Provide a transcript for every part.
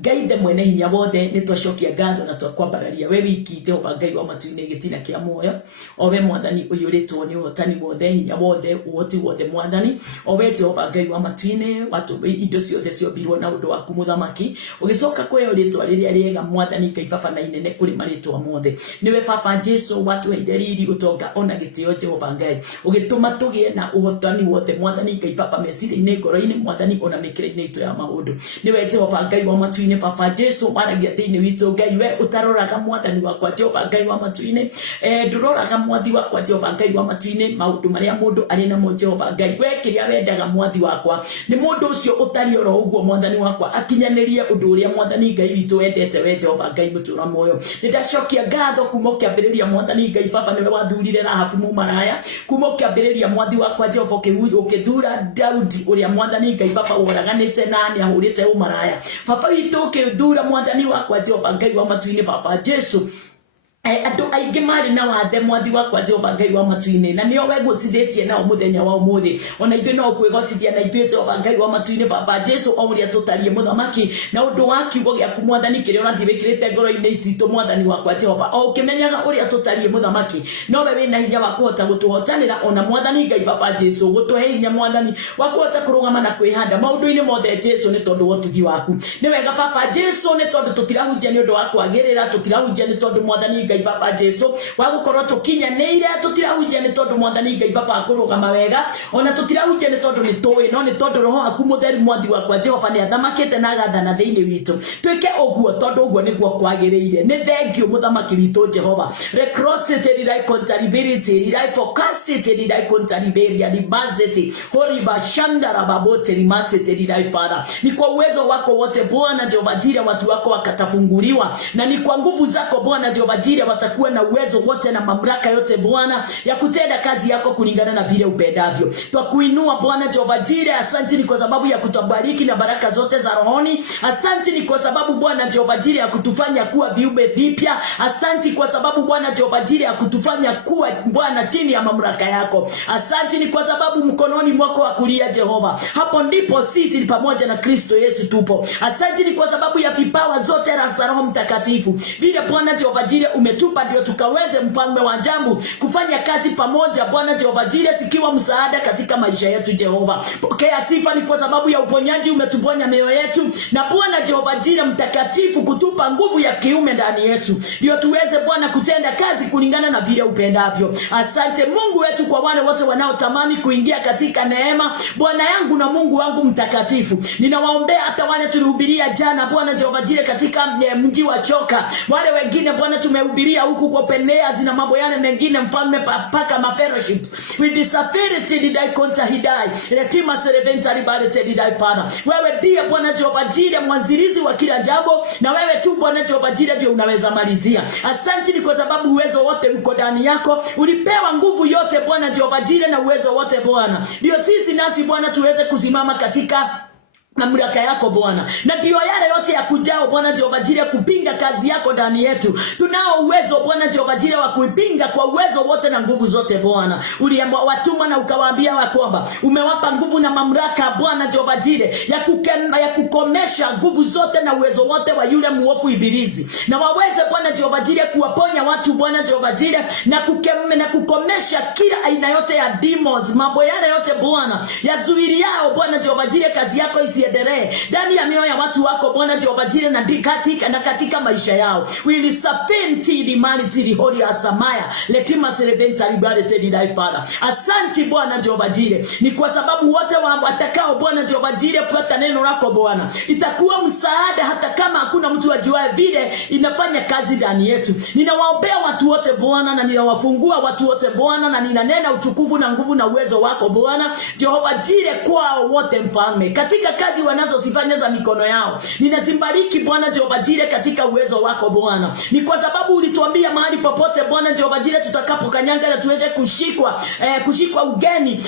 Ngai mwene hinya wothe nitwacokia ngatho na twakwambararia we wiki Jehova Ngai wa matu-ini gitina kia muoyo owe mwathani uyuritwo ni uhotani wothe hinya wothe uhoti wothe mwathani owe Jehova Ngai wa matu-ini watu indo ciothe ciombirwo na undu waku muthamaki ugicoka kwe ritwa riria riega mwathani Ngai baba na inene kuri maritwa mothe niwe baba Jesu watu heire riri utonga ona gitio Jehova Ngai ugituma tugie na uhotani wothe mwathani Ngai baba meciri-ini ngoro-ini mwathani ona mikire-ini itu ya maundu niwe Jehova Ngai wa matu-ini baba Jesu waragia thiini witu Ngai we utaroraga mwathani wakwa Jehova Ngai wa matu-ini nduroraga mwathi wakwa Jehova Ngai wa matu-ini maundu maria mundu ari namo Jehova Ngai we kiria wendaga mwathi wakwa ni mundu ucio utari oro uguo mwathani wakwa akinyanirie undu uria mwathani Ngai witu wendete we Jehova Ngai mutura moyo nindacokia ngatho kuma kiambiriria mwathani Ngai baba niwe wathurire Rahabu mumaraya kuma kiambiriria mwathi wakwa Jehova ukithura Daudi uria mwathani Ngai baba woraganite na ni ahurite umaraya baba witu ukithura mwathani wakwa Jehova Ngai wa matu-ini baba Jesu andu aingi mari na wathe mwathi wakwa Jehova Ngai wa matu-ini na nio wegucithitie nao muthenya wa umuthi ona ithuĩ no kwigocithia na ithuĩ Jehova Ngai wa matu-ini baba Jesu o uria tutarie muthamaki na undu wa kiugo giaku mwathani kiria urathi wikirite ngoro-ini citu mwathani wakwa Jehova o ukimenyaga uria tutarie muthamaki no we wina hinya wa kuhota gutuhotanira ona mwathani Ngai baba Jesu gutuhe hinya mwathani wa kuhota kurugama na kwihanda maundu-ini mothe Jesu ni tondu wa utugi waku ni wega baba Jesu ni tondu tutirahunjia ni undu wa kwagirira tutirahunjia ni tondu mwathani Ngai baba Jesu wagukorwo tukinyanĩire tutirahunjia ni tondu mwathani Ngai baba akurugama wega ona tutirahunjia ni tondu ni tuwi no ni tondu roho aku mutheru mwathi wakwa Jehova ni athamakite na gathana thiini witu twike uguo tondu uguo niguo kwagiriire ni thengio muthamaki witu Jehova recrossity ridai contability ridai focusity ridai contability ribazeti horiba shandara babote rimasete ridai Father ni kwa uwezo wako wote Bwana Jehova Jireh watu wako wakatafunguliwa na ni kwa nguvu zako Bwana Jehova Jireh watakuwa na uwezo wote na mamlaka yote Bwana ya kutenda kazi yako kulingana na vile upendavyo. Twakuinua Bwana Jehova Jireh, asante ni kwa sababu ya kutubariki na baraka zote za rohoni. Asante ni kwa sababu Bwana Jehova Jireh ya kutufanya kuwa viumbe vipya. Asante kwa sababu Bwana Jehova Jireh ya kutufanya kuwa Bwana chini ya mamlaka yako. Asante ni kwa sababu mkononi mwako wa kulia Jehova, hapo ndipo sisi pamoja na Kristo Yesu tupo. Asante ni kwa sababu ya vipawa zote za Roho Mtakatifu vile Bwana Jehova Jireh umetupa ndio tukaweze mfalme wa ajabu kufanya kazi pamoja Bwana Jehova Jireh sikiwa msaada katika maisha yetu Jehova. Pokea sifa ni kwa sababu ya uponyaji umetuponya mioyo yetu na Bwana Jehova Jireh mtakatifu kutupa nguvu ya kiume ndani yetu ndio tuweze Bwana kutenda kazi kulingana na vile upendavyo. Asante Mungu wetu kwa wale wote wanaotamani kuingia katika neema Bwana yangu na Mungu wangu mtakatifu. Ninawaombea hata wale tulihubiria jana Bwana Jehova Jireh katika mji wa Choka. Wale wengine Bwana tumehubiria huku kwa Penea zina mambo yale mengine mfalme paka ma fellowships. We disappeared didai konta hidai. Retima sereventa ribarete didai Father. Wewe ndiye Bwana Jehova Jireh mwanzilizi wa kila jambo na wewe tu Bwana Jehova Jireh ndio unaweza malizia. Asante ni kwa sababu uwezo wote uko ndani yako. Ulipewa nguvu yote Bwana Jehova Jireh na uwezo wote Bwana. Ndio sisi nasi Bwana tuweze kusimama katika mamlaka yako Bwana. Na ndio yale yote ya kujao Bwana Jehova Jireh kupinga kazi yako ndani yetu. Tunao uwezo Bwana Jehova Jireh wa kuipinga kwa uwezo wote na nguvu zote Bwana. Uliwatuma na ukawaambia kwamba umewapa nguvu na mamlaka Bwana Jehova Jireh ya kukomesha nguvu zote na uwezo wote wa yule muovu ibilisi. Na waweze Bwana Jehova Jireh kuwaponya watu Bwana Jehova Jireh na kukomesha kila aina yote ya demons, mambo yale yote Bwana yazuiliao Bwana Jehova Jireh kazi yako isiendelee ndani ya mioyo ya watu wako Bwana Jehova Jireh na katika maisha yao. We disappoint the humanity the holy asamaya letima sereventa ribarete didai Father. Asante Bwana Jehova Jireh ni kwa sababu wote watakao Bwana Jehova Jireh fuata neno lako Bwana itakuwa msaada hata kama hakuna mtu ajuaye vile inafanya kazi ndani yetu. Ninawaombea watu wote Bwana na ninawafungua watu wote Bwana na ninanena utukufu na nguvu na uwezo wako Bwana Jehova Jireh kwao wote mfalme katika kazi wanazozifanya za mikono yao. Ninazibariki Bwana Jehova Jireh katika uwezo wako Bwana. Ni kwa sababu ulituambia mahali popote Bwana Jehova Jireh tutakapokanyanga na tuweze kushikwa ugeni,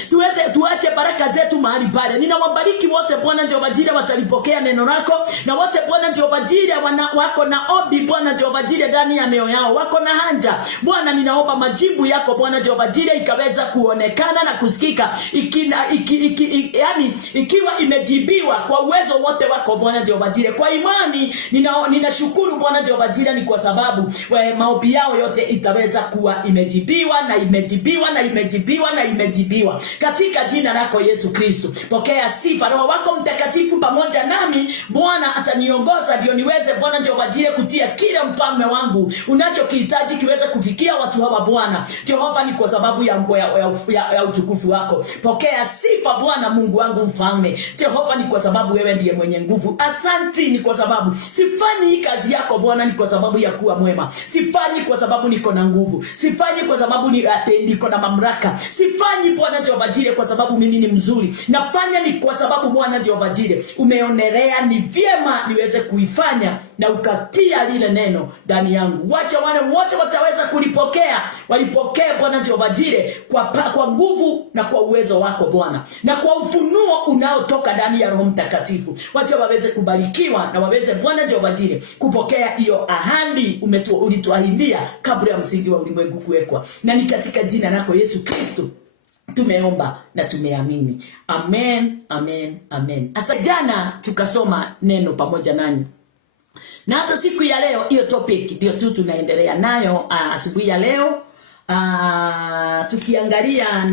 tuache baraka zetu mahali pale. Ninawabariki wote Bwana Jehova Jireh watalipokea neno lako na wote Bwana Jehova Jireh wako na obi Bwana Jehova Jireh ndani ya mioyo yao, wako na haja Bwana. Ninaomba majibu yako Bwana Jehova Jireh ikaweza kuonekana na kusikika ikiwa imejibiwa imejibiwa kwa uwezo wote wako Bwana Jehova Jire. Kwa imani ninashukuru Bwana Jehova Jire, ni kwa sababu maombi yao yote itaweza kuwa imejibiwa na imejibiwa na imejibiwa na imejibiwa katika jina lako Yesu Kristo. Pokea sifa. Roho wako Mtakatifu pamoja nami Bwana ataniongoza ndio niweze Bwana Jehova Jire kutia kila mfalme wangu unachokihitaji kiweze kufikia watu hawa Bwana Jehova, ni kwa sababu ya utukufu wako. Pokea sifa Bwana Mungu wangu mfalme Jehova, ni kwa sababu wewe ndiye mwenye nguvu. Asante, ni kwa sababu sifanyi kazi yako Bwana ni kwa sababu ya kuwa mwema. Sifanyi kwa sababu niko na nguvu. Sifanyi kwa sababu niko na mamlaka. Sifanyi Bwana Jehova Jire kwa sababu mimi ni mzuri. Nafanya ni kwa sababu Bwana Jehova Jire umeonelea ni vyema niweze kuifanya na ukatia lile neno ndani yangu. Wacha wale wote wataweza kulipokea, walipokee Bwana Jehova Jire kwa nguvu na kwa uwezo wako Bwana, na kwa ufunuo unaotoka ndani ya Roho Mtakatifu. Wacha waweze kubarikiwa na waweze Bwana Jehova Jire kupokea hiyo ahadi ulituahidia kabla ya msingi wa ulimwengu kuwekwa. Na ni katika jina lako Yesu Kristo tumeomba na tumeamini. Amen, amen, amen. Asa jana tukasoma neno pamoja nani. Na hata siku ya leo hiyo topic ndio tu tunaendelea nayo asubuhi ya leo. Tukiangalia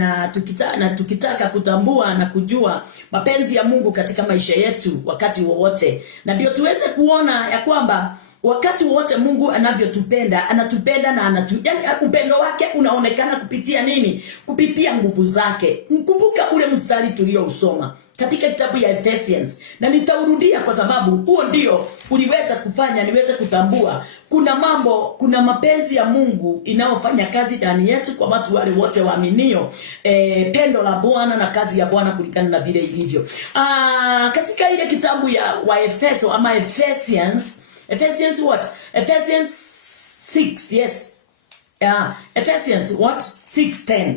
na tukitaka kutambua na kujua mapenzi ya Mungu katika maisha yetu wakati wowote. Na ndio tuweze kuona ya kwamba wakati wote Mungu anavyotupenda, anatupenda na yani upendo wake unaonekana kupitia nini? Kupitia nguvu zake. Mkumbuka ule mstari tuliousoma katika kitabu ya Ephesians, na nitaurudia kwa sababu huo ndio uliweza kufanya niweze kutambua kuna mapenzi ya Mungu inaofanya kazi ndani yetu kwa watu wale wote waaminio pendo la Bwana na kazi ya Bwana kulingana na vile ilivyo. Katika ile kitabu ya Waefeso ama Ephesians what? Ephesians 6, yes. Ephesians what? 6:10.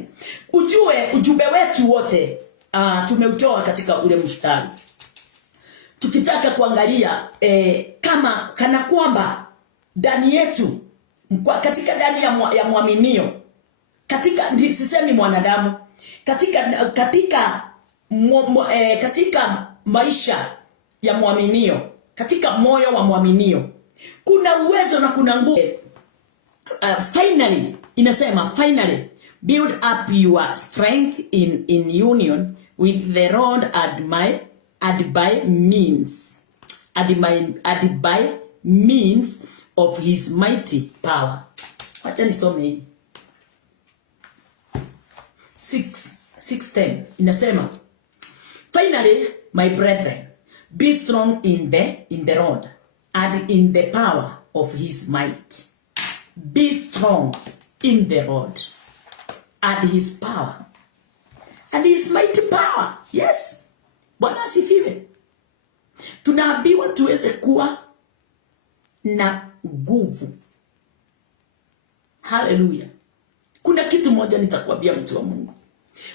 Ujumbe wetu wote tumeutoa katika ule mstari. Tukitaka kuangalia kana kwamba ndani yetu katika ndani ya muaminio, katika sisemi mwanadamu, katika maisha ya muaminio, katika moyo wa muaminio kuna uwezo na kuna nguvu. Finally inasema finally build up your strength in union with the Lord and by means of his mighty power. Wacha nisome hii 6:10 inasema finally my brethren, be strong in the Lord and in the power of his might. Be strong in the Lord and his power and his mighty power. Yes, Bwana asifiwe. Tunaambiwa tuweze kuwa na nguvu. Haleluya. Kuna kitu moja nitakwambia mtu wa Mungu.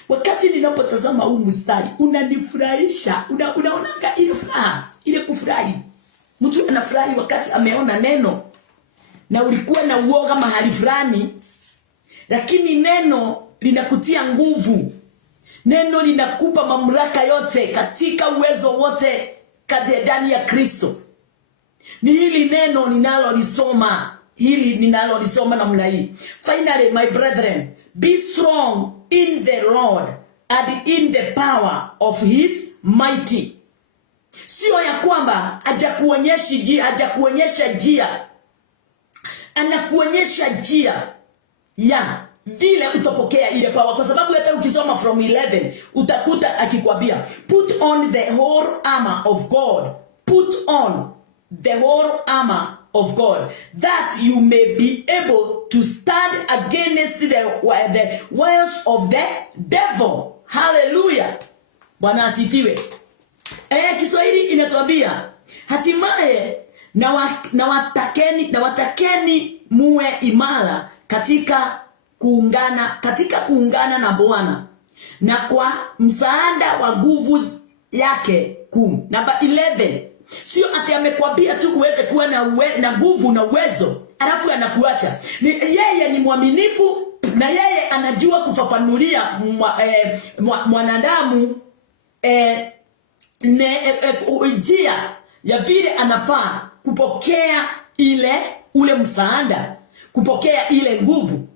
Wakati ninapotazama huu mstari unanifurahisha. Unaonanga ile furaha, ile kufurahi. Mtu anafurahi wakati ameona neno na ulikuwa na uoga mahali fulani, lakini neno linakutia nguvu. Neno linakupa mamlaka yote katika uwezo wote katika ndani ya Kristo. Ni hili neno ninalolisoma namna hii. Finally my brethren, be strong in the Lord and in the power of his mighty. Sio ya kwamba hajakuonyesha njia. Anakuonyesha njia ya vile utapokea ile power, kwa sababu hata ukisoma from 11 utakuta akikwambia put on the whole armor of God. Put on the whole armor of God, that you may be able to stand against the wiles of the devil. Hallelujah. Bwana asifiwe. Kiswahili inatuambia hatimaye na watakeni muwe imara katika kuungana na Bwana na kwa msaada wa nguvu yake kuu. Number 11. Sio ati amekwambia tu uweze kuwa na nguvu na uwezo alafu anakuacha. Yeye ni mwaminifu na yeye anajua kufafanulia mwanadamu njia ya vile anafaa kupokea ule msaada, kupokea ile nguvu,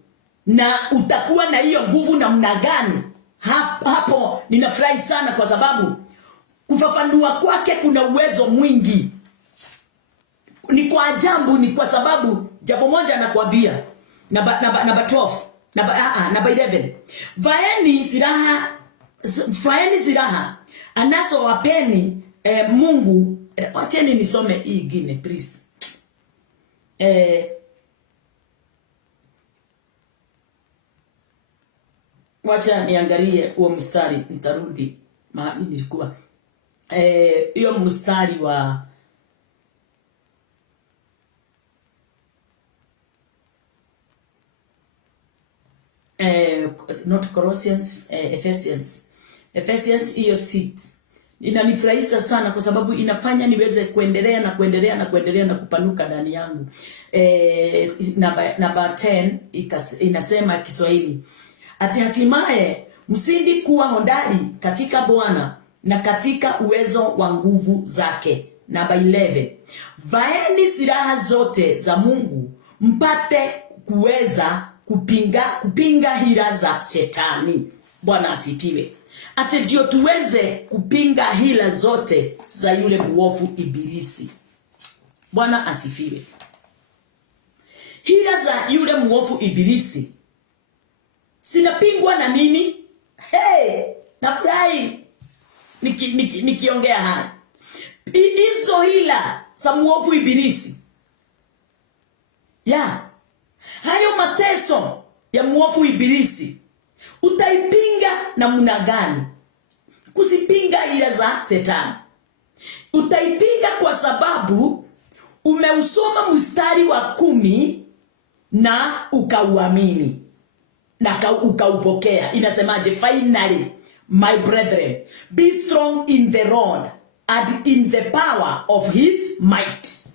na utakuwa na hiyo nguvu namna gani. Hapo ninafurahi sana, kwa sababu kufafanua kwake kuna uwezo mwingi. Ni kwa ajabu, ni kwa sababu jambo moja anakuambia namba 12 namba 11, vaeni silaha anazowapeni Mungu. Wacheni nisome hii ingine please. Wacha niangalie huo mstari, nitarudi mahali nilikuwa. Hiyo mstari wa not Colossians, Ephesians hiyo 6 inanifurahisha sana, kwa sababu inafanya niweze kuendelea na kupanuka ndani yangu. Namba 10 inasema Kiswahili, ati hatimaye msindi kuwa hodari katika Bwana na katika uwezo wa nguvu zake. Namba 11, vaeni silaha zote za Mungu mpate kuweza kupinga hila za Shetani. Bwana asifiwe. Ati ndio tuweze kupinga hila zote za yule muovu Ibilisi. Bwana asifiwe. Hila za yule muovu Ibilisi sinapingwa na nini? Nafurahi nikiongea haya. Hizo hila za muovu Ibilisi, hayo mateso ya muovu Ibilisi, utaipinga namna gani? Kusipinga hila za Shetani, utaipinga kwa sababu umeusoma mstari wa 10 na ukauamini na ukaupokea. Inasemaje? Finally my brethren, be strong in the Lord and in the power of his might.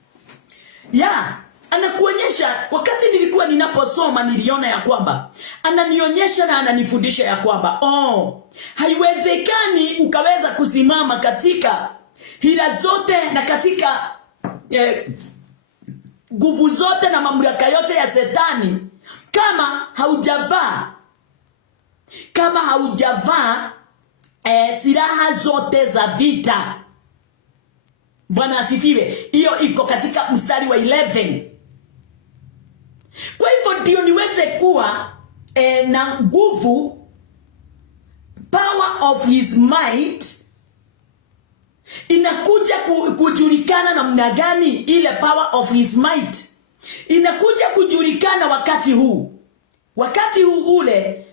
Anakuonyesha, wakati nilikuwa ninaposoma niliona ya kwamba ananionyesha na ananifundisha ya kwamba haiwezekani ukaweza kusimama katika hila zote na katika nguvu zote na mamlaka yote ya Shetani kama haujavaa silaha zote za vita. Bwana asifiwe. Hiyo iko katika mstari wa 11. Kwa hivyo ndio niweze kuwa na nguvu, power of his might inakuja kujulikana namna gani. Ile power of his might inakuja kujulikana wakati huu ule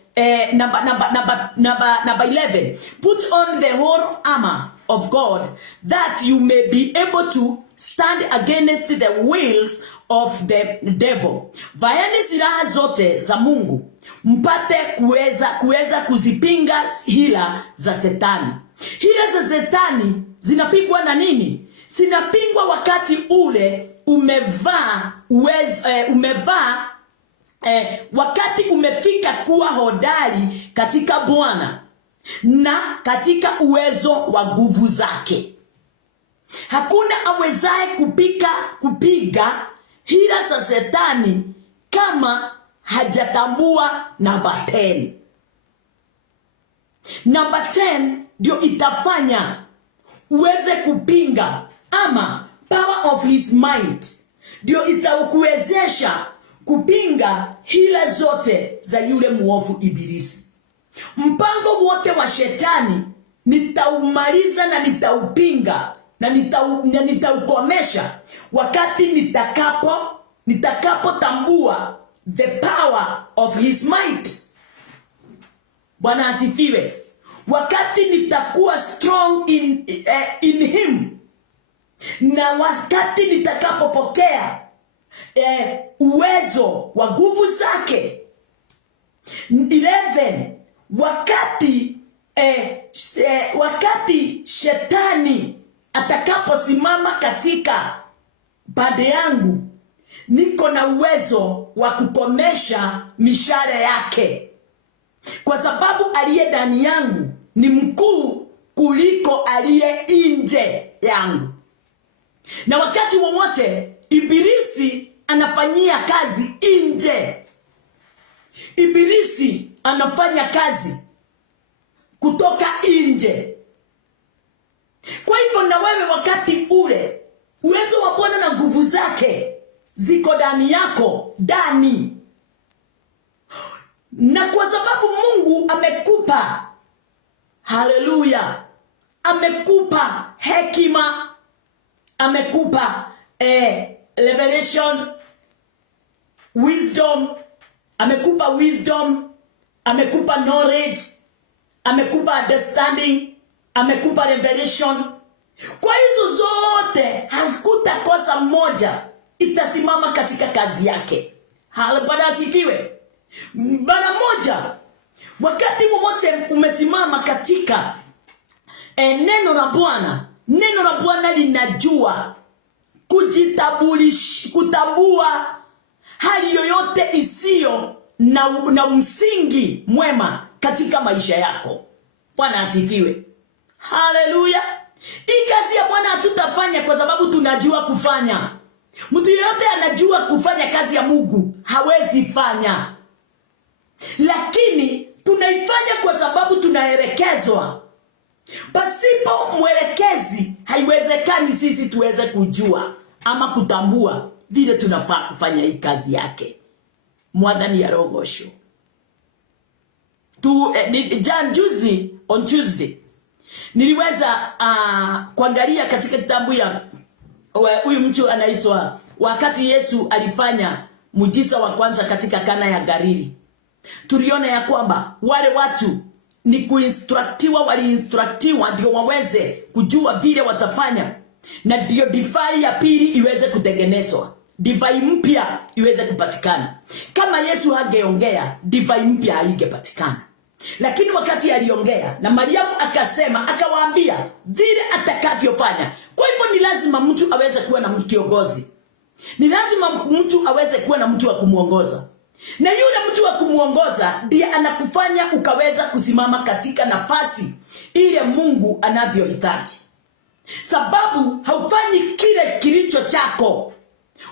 number 11, put on the whole armor of God that you may be able to stand against the wills of the devil. Vaeni silaha zote za Mungu mpate kuweza kuzipinga hila za Shetani. Hila za Shetani zinapigwa na nini? Zinapingwa wakati ule wakati umefika kuwa hodari katika Bwana na katika uwezo wa nguvu zake. Hakuna awezaye kupiga hila za Shetani kama hajatambua namba 10. Namba 10 ndio itafanya uweze kupinga, ama power of his might ndio itakuwezesha kupinga hila zote za yule muovu Ibilisi. Mpango wote wa Shetani nitaumaliza na nitaupinga na nitaukomesha wakati nitakapotambua the power of his might. Bwana asifiwe. Wakati nitakuwa strong in him, na wakati nitakapopokea uwezo wa nguvu zake. 11, wakati Shetani atakaposimama katika pande yangu, niko na uwezo wa kukomesha mishale yake, kwa sababu aliye ndani yangu ni mkuu kuliko aliye nje yangu. Na wakati wowote ibilisi anafanyia kazi nje, ibilisi anafanya kazi kutoka nje. Kwa hivyo na wewe wakati ule, uwezo wa Bwana na nguvu zake ziko ndani yako, ndani. Na kwa sababu Mungu amekupa, haleluya, amekupa hekima, amekupa revelation, wisdom, amekupa knowledge, amekupa understanding, amekupa revelation. Kwa hizo zote hakutakosa moja itasimama katika kazi yake. Bwana asifiwe. Mara moja, wakati wowote umesimama katika neno la Bwana, neno la Bwana linajua kutambua hali yoyote isiyo na msingi mwema katika maisha yako. Bwana asifiwe. Haleluya. Hii kazi ya Bwana hatutafanya kwa sababu tunajua kufanya. Mtu yeyote anajua kufanya kazi ya Mungu hawezi fanya. Lakini tunaifanya kwa sababu tunaelekezwa. Pasipo mwelekezi haiwezekani sisi tuweze kujua ama kutambua vile tunafaa kufanya hii kazi yake. Mwathani arogosho. Juzi on Tuesday niliweza kuangalia katika kitabu ya huyu mtu anaitwa, wakati Yesu alifanya muujiza wa kwanza katika Kana ya Galili. Tuliona ya kwamba wale watu ni kuinstructiwa, waliinstructiwa ndio waweze kujua vile watafanya, na ndio divai ya pili iweze kutengenezwa, divai mpya iweze kupatikana. Kama Yesu hangeongea, divai mpya haingepatikana. Lakini wakati aliongea na Mariamu akasema, akawaambia vile atakavyofanya. Kwa hivyo ni lazima mtu aweze kuwa na kiongozi. Ni lazima mtu aweze kuwa na mtu wa kumuongoza. Na yule mtu wa kumuongoza ndiye anakufanya ukaweza kusimama katika nafasi ile Mungu anavyohitaji. Sababu haufanyi kile kilicho chako,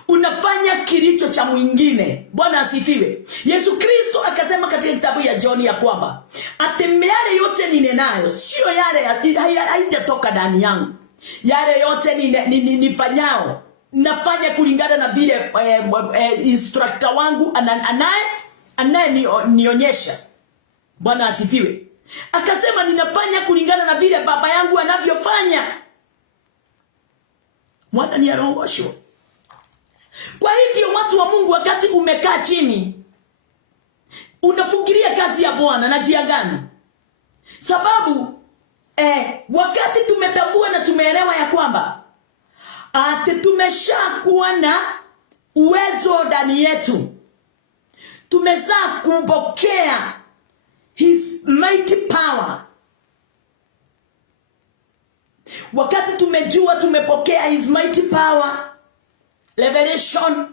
unafanya kilicho cha mwingine. Bwana asifiwe. Yesu Kristo akasema katika kitabu ya John ya kwamba yale yote ninenayo sio yale haijatoka ndani yangu. Yale yote nifanyao nafanya kulingana na vile instructor wangu anaye nionyesha. Bwana asifiwe. Akasema ninafanya kulingana na vile baba yangu anavyofanya. Mwathani arogosho. Kwa hivyo watu wa Mungu, wakati umekaa chini unafikiria kazi ya Bwana na njia gani? Sababu wakati tumetambua na tumeelewa ya kwamba tumeshakuwa na uwezo ndani yetu, tumezaa kupokea his mighty power. Wakati tumejua tumepokea his mighty power, revelation,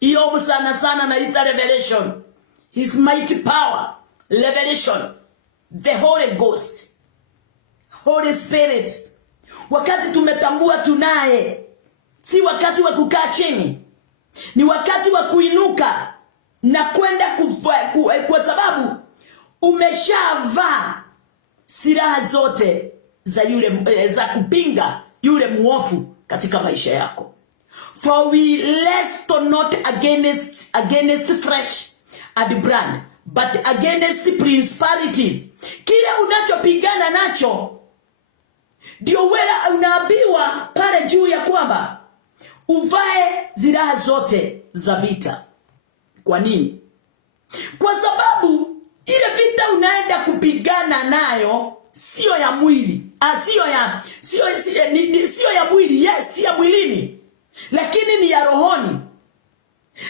hiyo sana naita revelation, his mighty power, revelation, the Holy Ghost, Holy Spirit. Wakati tumetambua tunaye, si wakati wa kukaa chini, ni wakati wa kuinuka na kwenda kwa sababu umeshavaa silaha zote za kupinga yule muovu katika maisha yako. For we wrestle not against flesh and blood, but against principalities. Kile unachopigana nacho ndio wewe unaambiwa pale juu ya kwamba uvae silaha zote za vita. Kwa nini? Kwa sababu ile vita unaenda kupigana nayo sio ya mwili, sio ya mwili, yes, si ya mwilini, lakini ni ya rohoni.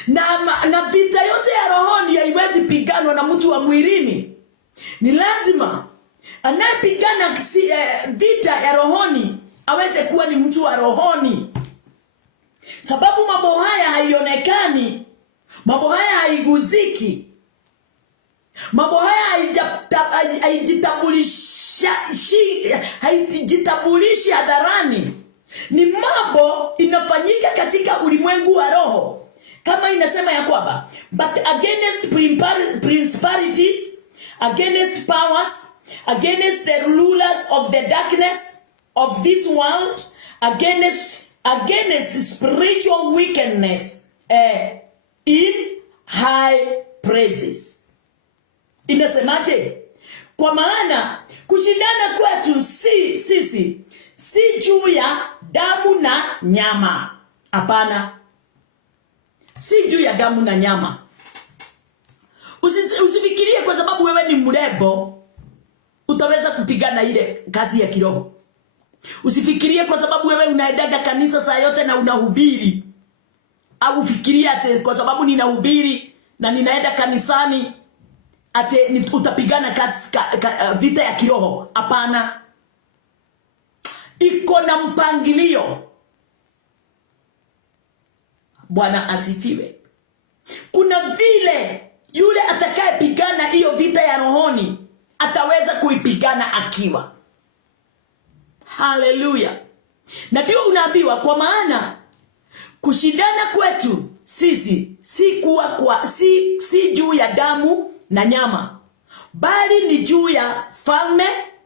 Na vita yote ya rohoni haiwezi piganwa na mtu wa mwilini. Ni lazima anayepigana vita ya rohoni aweze kuwa ni mtu wa rohoni. Sababu mambo haya haionekani, mambo haya haiguziki. Mambo haya haijitambulishi hadharani. Ni mambo inafanyika katika ulimwengu wa roho. Kama inasema ya kwamba, but against principalities, against powers, against the rulers of the darkness of this world, against spiritual wickedness in high places. Inasemaje? Kwa maana kushindana kwetu sisi si juu ya damu na nyama. Hapana. Si juu ya damu na nyama. Usifikirie kwa sababu wewe ni mrembo utaweza kupigana ile kazi ya kiroho. Usifikirie kwa sababu wewe unaendaga kanisa saa yote na unahubiri, au ufikirie ate kwa sababu ninahubiri na ninaenda kanisani ate utapigana vita ya kiroho. Hapana. Iko na mpangilio. Bwana asifiwe. Kuna vile yule atakayepigana hiyo vita ya rohoni ataweza kuipigana akiwa. Haleluya. Na ndio unaambiwa, kwa maana kushindana kwetu sisi si juu ya damu na nyama, bali ni juu ya falme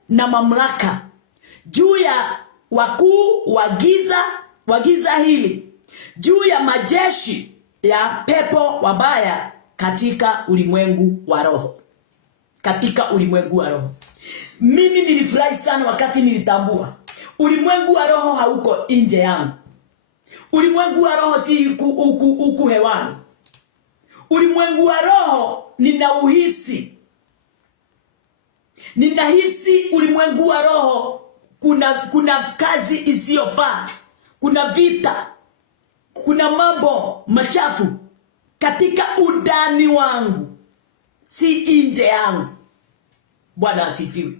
na mamlaka, juu ya wakuu wa giza hili, juu ya majeshi ya pepo wabaya katika ulimwengu wa roho. Katika ulimwengu wa roho. Mimi nilifurahi sana wakati nilitambua ulimwengu wa roho hauko nje yangu. Ulimwengu wa roho si huku hewani. Ulimwengu wa roho ninauhisi. Ninahisi ulimwengu wa roho kuna kazi isiyofaa, kuna vita, kuna mambo machafu katika udani wangu, si nje yangu. Bwana asifiwe.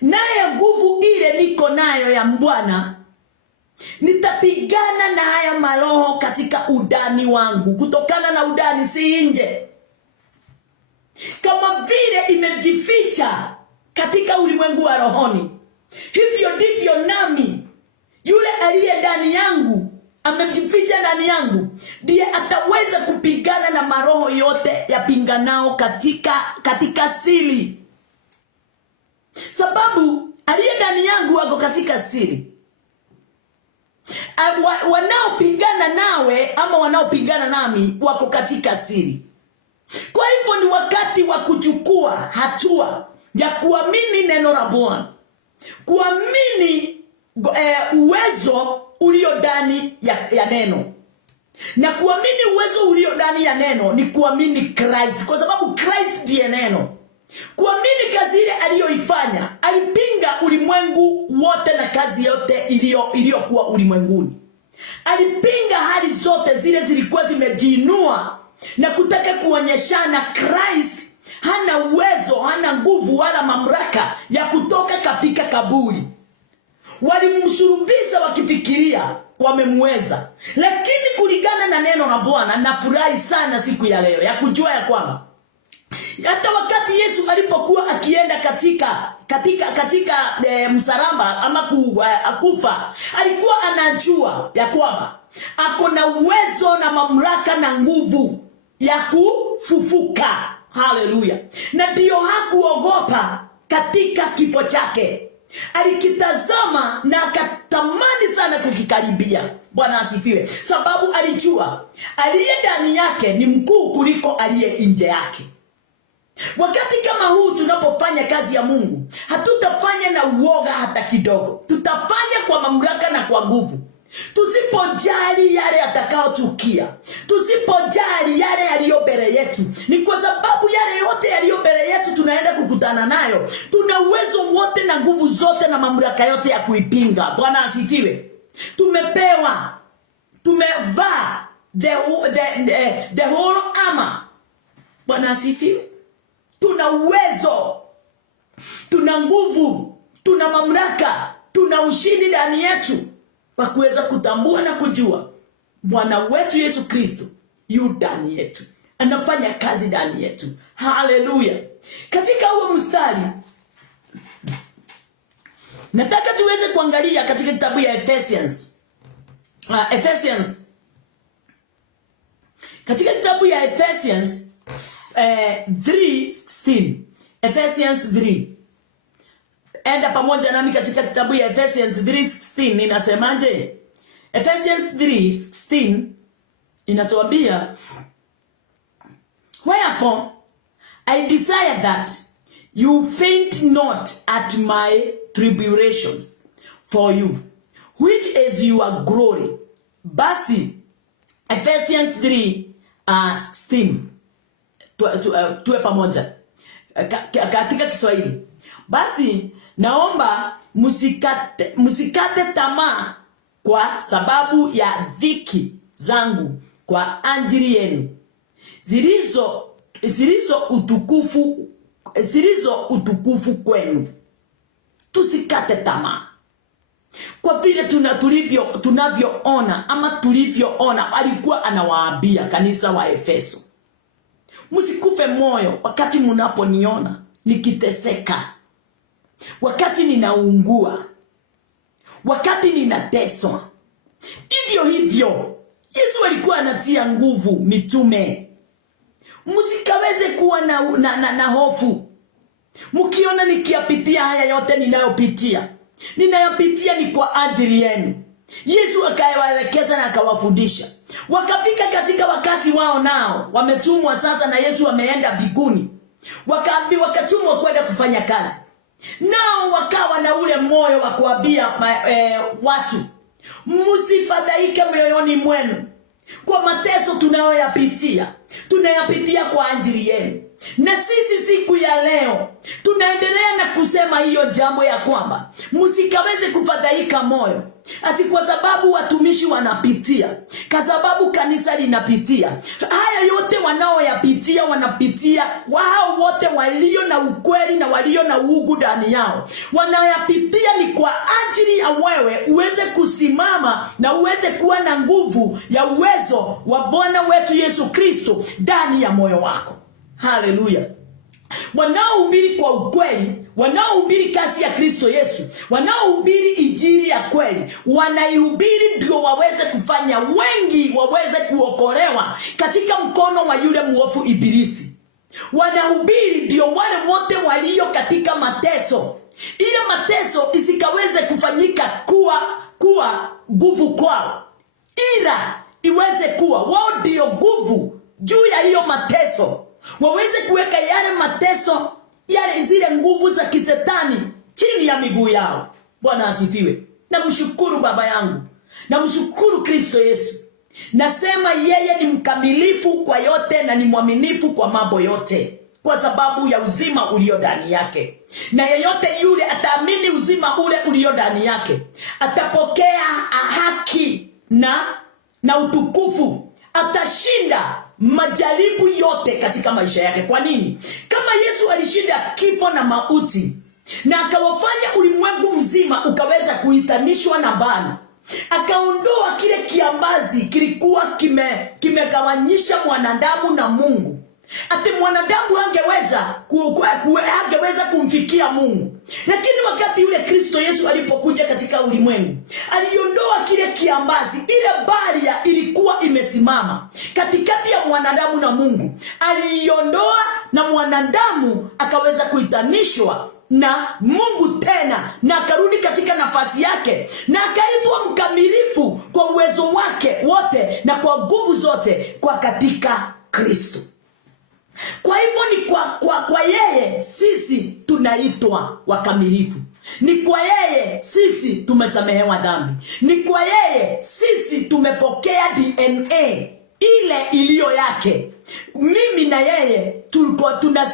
Naye nguvu ile niko nayo ya Bwana, nitapigana na haya maroho katika udani wangu. Kutokana na udani, si nje. Kama vile imejificha katika ulimwengu wa rohoni, hivyo ndivyo nami yule aliye ndani yangu, amejificha ndani yangu, ndiye ataweza kupigana na maroho yote yapinganao katika siri. Sababu aliye ndani yangu wako katika siri. Wanaopigana nawe ama wanaopigana nami wako katika siri. Kwa hivyo ni wakati wa kuchukua hatua ya kuamini neno la Bwana, kuamini uwezo ulio ndani ya neno. Na kuamini uwezo ulio ndani ya neno ni kuamini Christ, kwa sababu Christ ndiye neno. Kuamini kazi ile aliyoifanya, alipinga ulimwengu wote na kazi yote iliyokuwa ulimwenguni. Alipinga hali zote zile zilikuwa zimejiinua na kutaka kuonyeshana Christ hana uwezo, hana nguvu wala mamlaka ya kutoka katika kaburi. Walimsulubisha wakifikiria wamemweza. Lakini kulingana na neno la Bwana, nafurahi sana siku ya leo ya kujua ya kwamba hata wakati Yesu alipokuwa akienda katika msalaba ama kufa, alikuwa anajua ya kwamba ako na uwezo na mamlaka na nguvu ya kufufuka. Haleluya. Na ndio hakuogopa katika kifo chake. Alikitazama na akatamani sana kukikaribia. Bwana asifiwe. Sababu alijua aliye ndani yake ni mkuu kuliko aliye nje yake. Wakati kama huu tunapofanya kazi ya Mungu, hatutafanya na uoga hata kidogo. Tutafanya kwa mamlaka na kwa nguvu. Tusipojali yale atakayotukia, tusipojali yale yaliyo mbele yetu, ni kwa sababu yale yote yaliyo mbele yetu tunaenda kukutana nayo. Tuna uwezo wote na nguvu zote na mamlaka yote ya kuipinga. Bwana asifiwe. Tumevaa the whole armor. Bwana asifiwe. Tuna uwezo, tuna nguvu, tuna mamlaka, tuna ushindi ndani yetu wa kuweza kutambua na kujua Bwana wetu Yesu Kristo yu ndani yetu. anafanya kazi ndani yetu. Haleluya. Katika huo mstari nataka tuweze kuangalia katika kitabu ya Ephesians. Katika kitabu ya Ephesians 3:16. Ephesians 3. Enda pamoja nami katika kitabu ya Ephesians 3:16 inasemaje? Ephesians 3:16 inatuambia, wherefore I desire that you faint not at my tribulations for you, which is your glory. Basi Ephesians 3:16 tuwe pamoja katika Kiswahili. Basi naomba msikate tamaa kwa sababu ya dhiki zangu kwa ajili yenu, zilizo utukufu kwenu. Tusikate tamaa. Kwa vile tunavyoona alikuwa anawaambia kanisa wa Efeso, msikufe moyo wakati mnaponiona nikiteseka, wakati ninaungua, wakati ninateswa. Hivyo Yesu alikuwa anatia nguvu mitume, msikaweze kuwa na hofu. Mkiona nikiyapitia haya yote ninayopitia ni kwa ajili yenu. Yesu akawaelekeza na akawafundisha. Wakafika katika wakati wao, nao wametumwa sasa na Yesu ameenda mbinguni. Wakatumwa kwenda kufanya kazi. Nao wakawa na ule moyo wa kuambia watu, msifadhaike mioyoni mwenu kwa mateso tunayapitia kwa ajili yenu. Na sisi siku ya leo tunaendelea na kusema hiyo jambo ya kwamba msikaweze kufadhaika moyo ati kwa sababu watumishi wanapitia, kwa sababu kanisa linapitia. Haya yote wanapitia wao wote walio na ukweli na walio na uungu ndani yao. Wanayapitia ni kwa ajili ya wewe uweze kusimama na uweze kuwa na nguvu ya uwezo wa Bwana wetu Yesu Kristo ndani ya moyo wako. Haleluya. Wanaohubiri kwa ukweli, wanaohubiri kazi ya Kristo Yesu, wanaohubiri injili ya kweli, wanaihubiri ndio waweze kufanya wengi waweze kuokolewa katika mkono wa yule muovu ibilisi. Wanahubiri ndio wale wote walio katika mateso, ile mateso isikaweze kufanyika kuwa nguvu kwao, ila iweze kuwa wao ndio nguvu juu ya hiyo mateso. Waweze kuweka yale mateso, zile nguvu za kisetani chini ya miguu yao. Bwana asifiwe. Namshukuru Baba yangu, namshukuru Kristo Yesu. Nasema yeye ni mkamilifu kwa yote na ni mwaminifu kwa mambo yote, kwa sababu ya uzima ulio ndani yake. Na yeyote yule ataamini uzima ule ulio ndani yake atapokea haki na utukufu. Atashinda majaribu yote katika maisha yake. Kwa nini? Kama Yesu alishinda kifo na mauti na akawafanya ulimwengu mzima ukaweza kuhitanishwa na Bwana, akaondoa kile kiambazi kilikuwa kimegawanyisha mwanadamu na Mungu. Ati mwanadamu angeweza kumfikia Mungu. Lakini wakati yule Kristo Yesu alipokuja katika ulimwengu, aliondoa kile kiambazi, ile baria ilikuwa imesimama katikati ya mwanadamu na Mungu. Aliondoa na mwanadamu akaweza kuhitanishwa na Mungu tena, na akarudi katika nafasi yake, na akaitwa mkamilifu kwa uwezo wake wote na kwa nguvu zote kwa katika Kristo. Kwa hivyo ni kwa yeye sisi tunaitwa wakamilifu. Ni kwa yeye sisi tumesamehewa dhambi. Ni kwa yeye sisi tumepokea DNA ile iliyo yake. Mimi na yeye tulikuwa tuna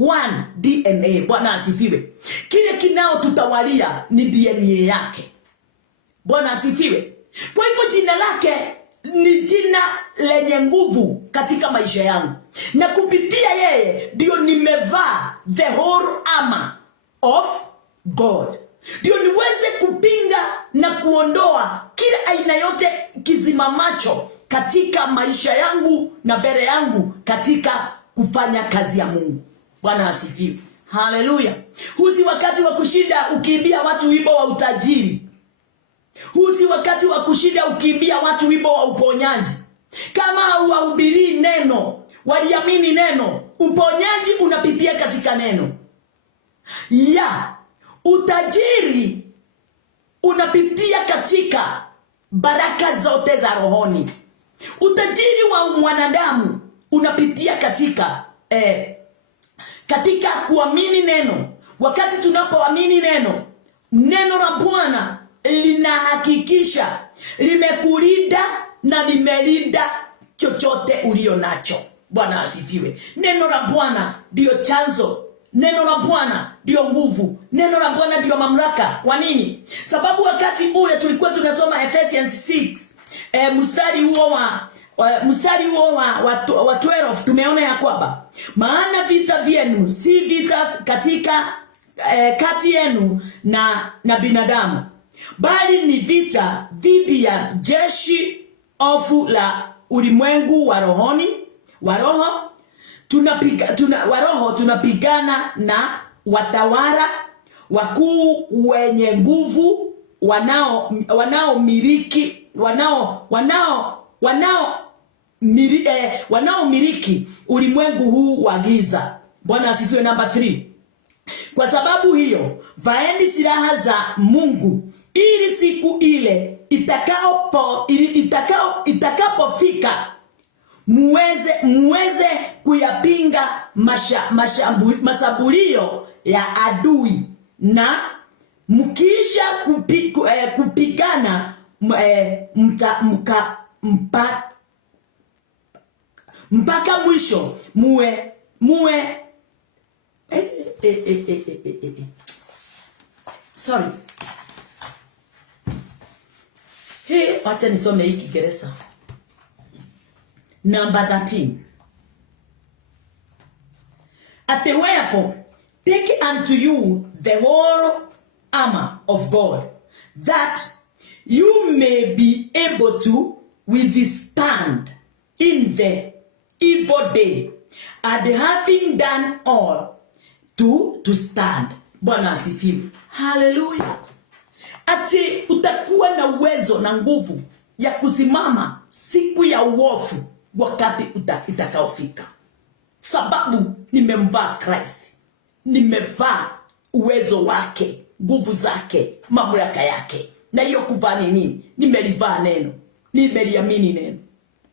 one DNA. Bwana asifiwe. Kile kinao tutawalia ni DNA yake. Bwana asifiwe. Kwa hivyo jina lake ni jina lenye nguvu katika maisha yangu, na kupitia yeye ndio nimevaa the whole armor of God, ndio niweze kupinga na kuondoa kila aina yote kizimamacho katika maisha yangu na mbele yangu katika kufanya kazi ya Mungu. Bwana asifiwe. Haleluya. Huu si wakati wa kushinda ukiimbia watu wimbo wa utajiri. Huu si wakati wa kushinda ukiimbia watu wimbo wa uponyaji. Kama hauhubiri neno, waliamini neno, uponyaji unapitia katika neno. Utajiri unapitia katika baraka zote za rohoni. Utajiri wa mwanadamu unapitia katika kuamini neno. Wakati tunapoamini neno, neno la Bwana linahakikisha limekulinda na limelinda chochote ulio nacho. Bwana asifiwe. Neno la Bwana ndio chanzo. Neno la Bwana ndio nguvu. Neno la Bwana ndio mamlaka. Kwa nini? Sababu wakati ule tulikuwa tunasoma Ephesians 6 mstari huo wa 12 tumeona ya kwamba maana vita vyenu si vita katika kati yenu na binadamu, bali ni vita dhidi ya jeshi ofu la ulimwengu wa roho. Tunapigana na watawala wakuu wenye nguvu wanaomiliki ulimwengu huu wa giza. Bwana asifiwe. Number 3. Kwa sababu hiyo, vaeni silaha za Mungu ili siku ile itakapofika muweze kuyapinga masambulio ya adui, na mkisha kupigana mpaka mwisho muwe sorry. Wacha nisome hiki Kiingereza. Number 13. Wherefore, take unto you the whole armor of God, that you may be able to withstand in the evil day, and having done all to stand. Bwana asifiwe. Hallelujah. Utakuwa na uwezo na nguvu ya kusimama siku ya uovu wakati itakaofika. Sababu nimemvaa Christ. Nimevaa uwezo wake, nguvu zake, mamlaka yake. Na hiyo kuvaa ni nini? Nimelivaa neno. Nimeliamini neno.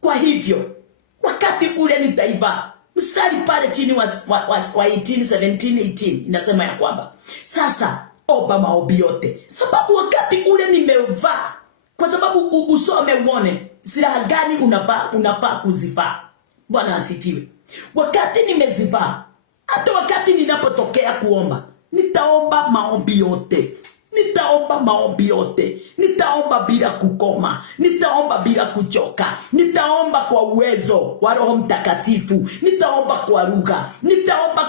Kwa hivyo, wakati ule nitaivaa. Mstari pale chini wa 17:18 inasema ya kwamba sasa omba maombi yote. Sababu wakati ule nimevaa. Kwa sababu usome uone silaha gani unafaa kuzivaa. Bwana asifiwe. Wakati nimezivaa, hata wakati ninapotokea kuomba, nitaomba maombi yote. Nitaomba bila kukoma. Nitaomba bila kuchoka. Nitaomba kwa uwezo wa Roho Mtakatifu. Nitaomba kwa lugha. Nitaomba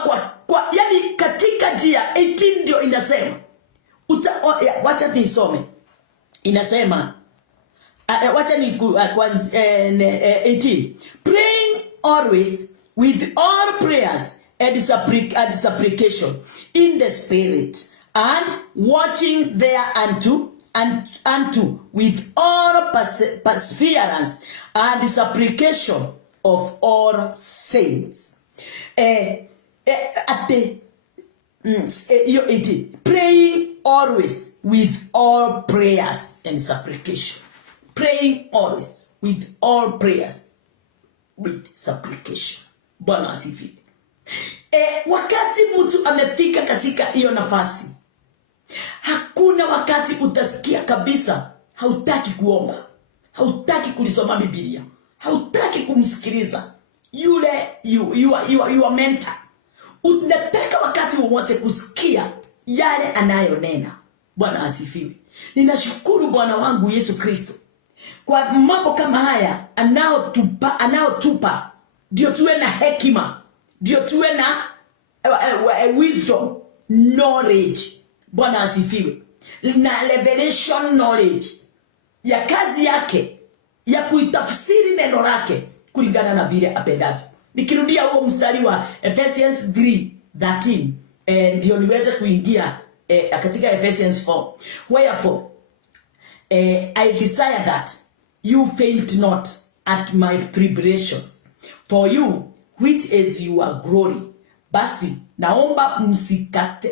kwa yani katika njia 18 ndio inasema. Wacha nisome. Inasema wacha ni 18. Praying always with all prayers and supplication in the spirit, and watching thereunto with all perseverance and supplication of all saints. 18. Praying always with all prayers and supplication. Praying always with all prayers with supplication. Bwana asifiwe. Wakati mtu amefika katika hiyo nafasi, hakuna wakati utasikia kabisa hautaki kuomba, hautaki kulisoma Biblia, hautaki kumsikiliza yule your mentor. Unataka wakati wowote kusikia yale anayonena. Bwana asifiwe. Ninashukuru Bwana wangu Yesu Kristo kwa mambo kama haya anaotupa, ndio tuwe na hekima, ndio tuwe na wisdom, knowledge. Bwana asifiwe. Na revelation knowledge ya kazi yake ya kuitafsiri neno lake kulingana na vile apendavyo. Nikirudia huo mstari wa Ephesians 3:13 ndio niweze kuingia katika Ephesians 4. Wherefore I desire that you faint not at my tribulations, for you which is your glory. Basi naomba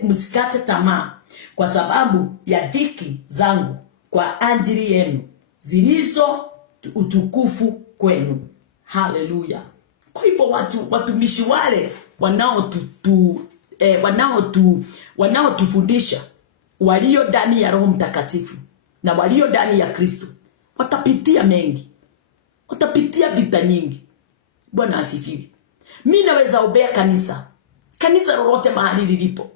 msikate tamaa kwa sababu ya dhiki zangu kwa ajili yenu zilizo utukufu kwenu. Haleluya. Kwa hivyo watumishi wale wanaotufundisha walio ndani ya Roho Mtakatifu na walio ndani ya Kristo watapitia mengi, watapitia vita nyingi. Bwana asifiwe. Mimi naweza ombea kanisa lolote mahali lilipo,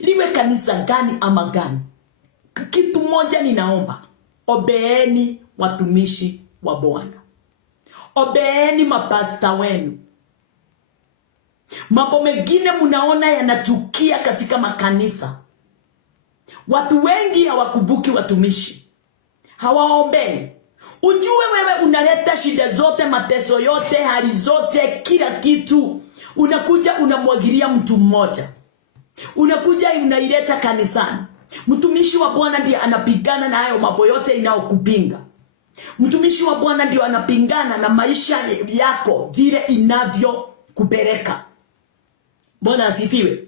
liwe kanisa gani ama gani. Kitu moja ninaomba, obeeni watumishi wa Bwana, obeeni mapasta wenu. Mambo mengine mnaona yanatukia katika makanisa, watu wengi hawakumbuki watumishi, hawaombei. Ujue wewe unaleta shida zote, mateso yote, hali zote, kila kitu, unakuja unamwagilia mtu mmoja, unakuja unaileta kanisani. Mtumishi wa Bwana ndiye anapigana na hayo mambo yote inayokupinga. Mtumishi wa Bwana ndiye anapingana na maisha yako vile inavyokupeleka. Bwana asifiwe.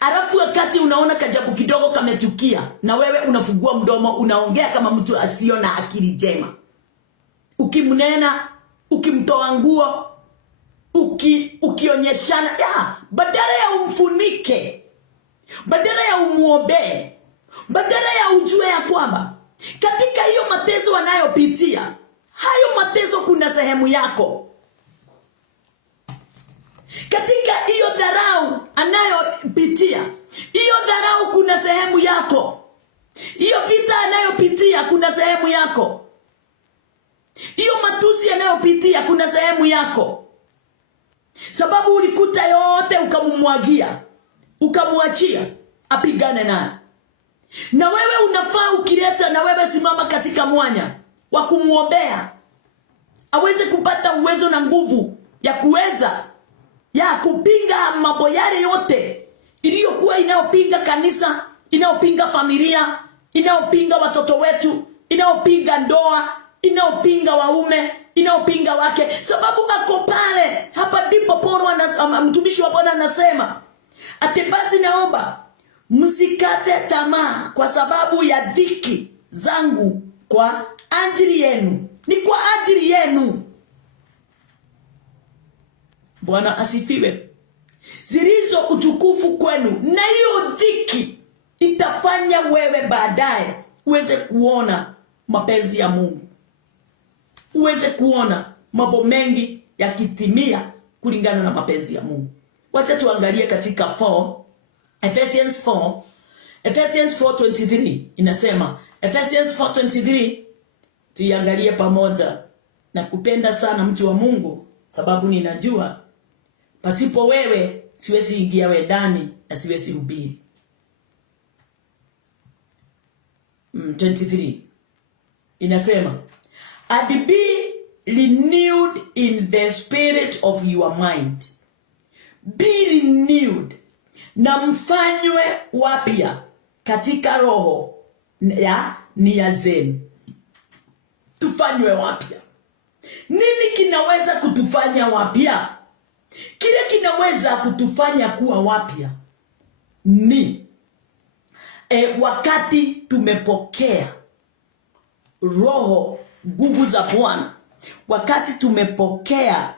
Alafu wakati unaona kajabu kidogo kametukia, na wewe unafungua mdomo unaongea kama mtu asio na akili njema. Ukimnena, ukimtoa nguo, ukionyeshana, badala ya umfunike, badala ya umuombe, badala ya ujue ya kwamba katika hiyo mateso wanayopitia, hayo mateso kuna sehemu yako. Katika hiyo dharau anayopitia, hiyo dharau kuna sehemu yako. Hiyo vita anayopitia kuna sehemu yako. Hiyo matusi anayopitia kuna sehemu yako. Sababu ulikuta yote ukamumwagia, ukamwachia apigane naye. Na wewe unafaa ukileta, na wewe simama katika mwanya wa kumuombea aweze kupata uwezo na nguvu ya kuweza ya kupinga mambo yale yote iliyokuwa inayopinga kanisa, inayopinga familia, inayopinga watoto wetu, inayopinga ndoa, inayopinga waume, inayopinga wake. Sababu ako pale. Hapa ndipo Paulo mtumishi wa Bwana anasema, ati basi naomba msikate tamaa kwa sababu ya dhiki zangu kwa ajili yenu. Ni kwa ajili yenu. Bwana asifiwe. Zilizo utukufu kwenu. Na hiyo dhiki itafanya wewe baadaye uweze kuona mapenzi ya Mungu, uweze kuona mambo mengi yakitimia kulingana na mapenzi ya Mungu. Wacha tuangalie katika Ephesians 4:23 inasema, Ephesians 4:23 tuiangalie pamoja. Na kupenda sana mtu wa Mungu, sababu ninajua pasipo wewe siwezi ingia ndani na siwezi hubiri. 23 inasema, and be renewed in the spirit of your mind. Be renewed, na mfanywe wapya katika roho ya nia zenu. Tufanywe wapya. Nini kinaweza kutufanya wapya? Kile kinaweza kutufanya kuwa wapya ni wakati tumepokea roho, nguvu za Bwana, wakati tumepokea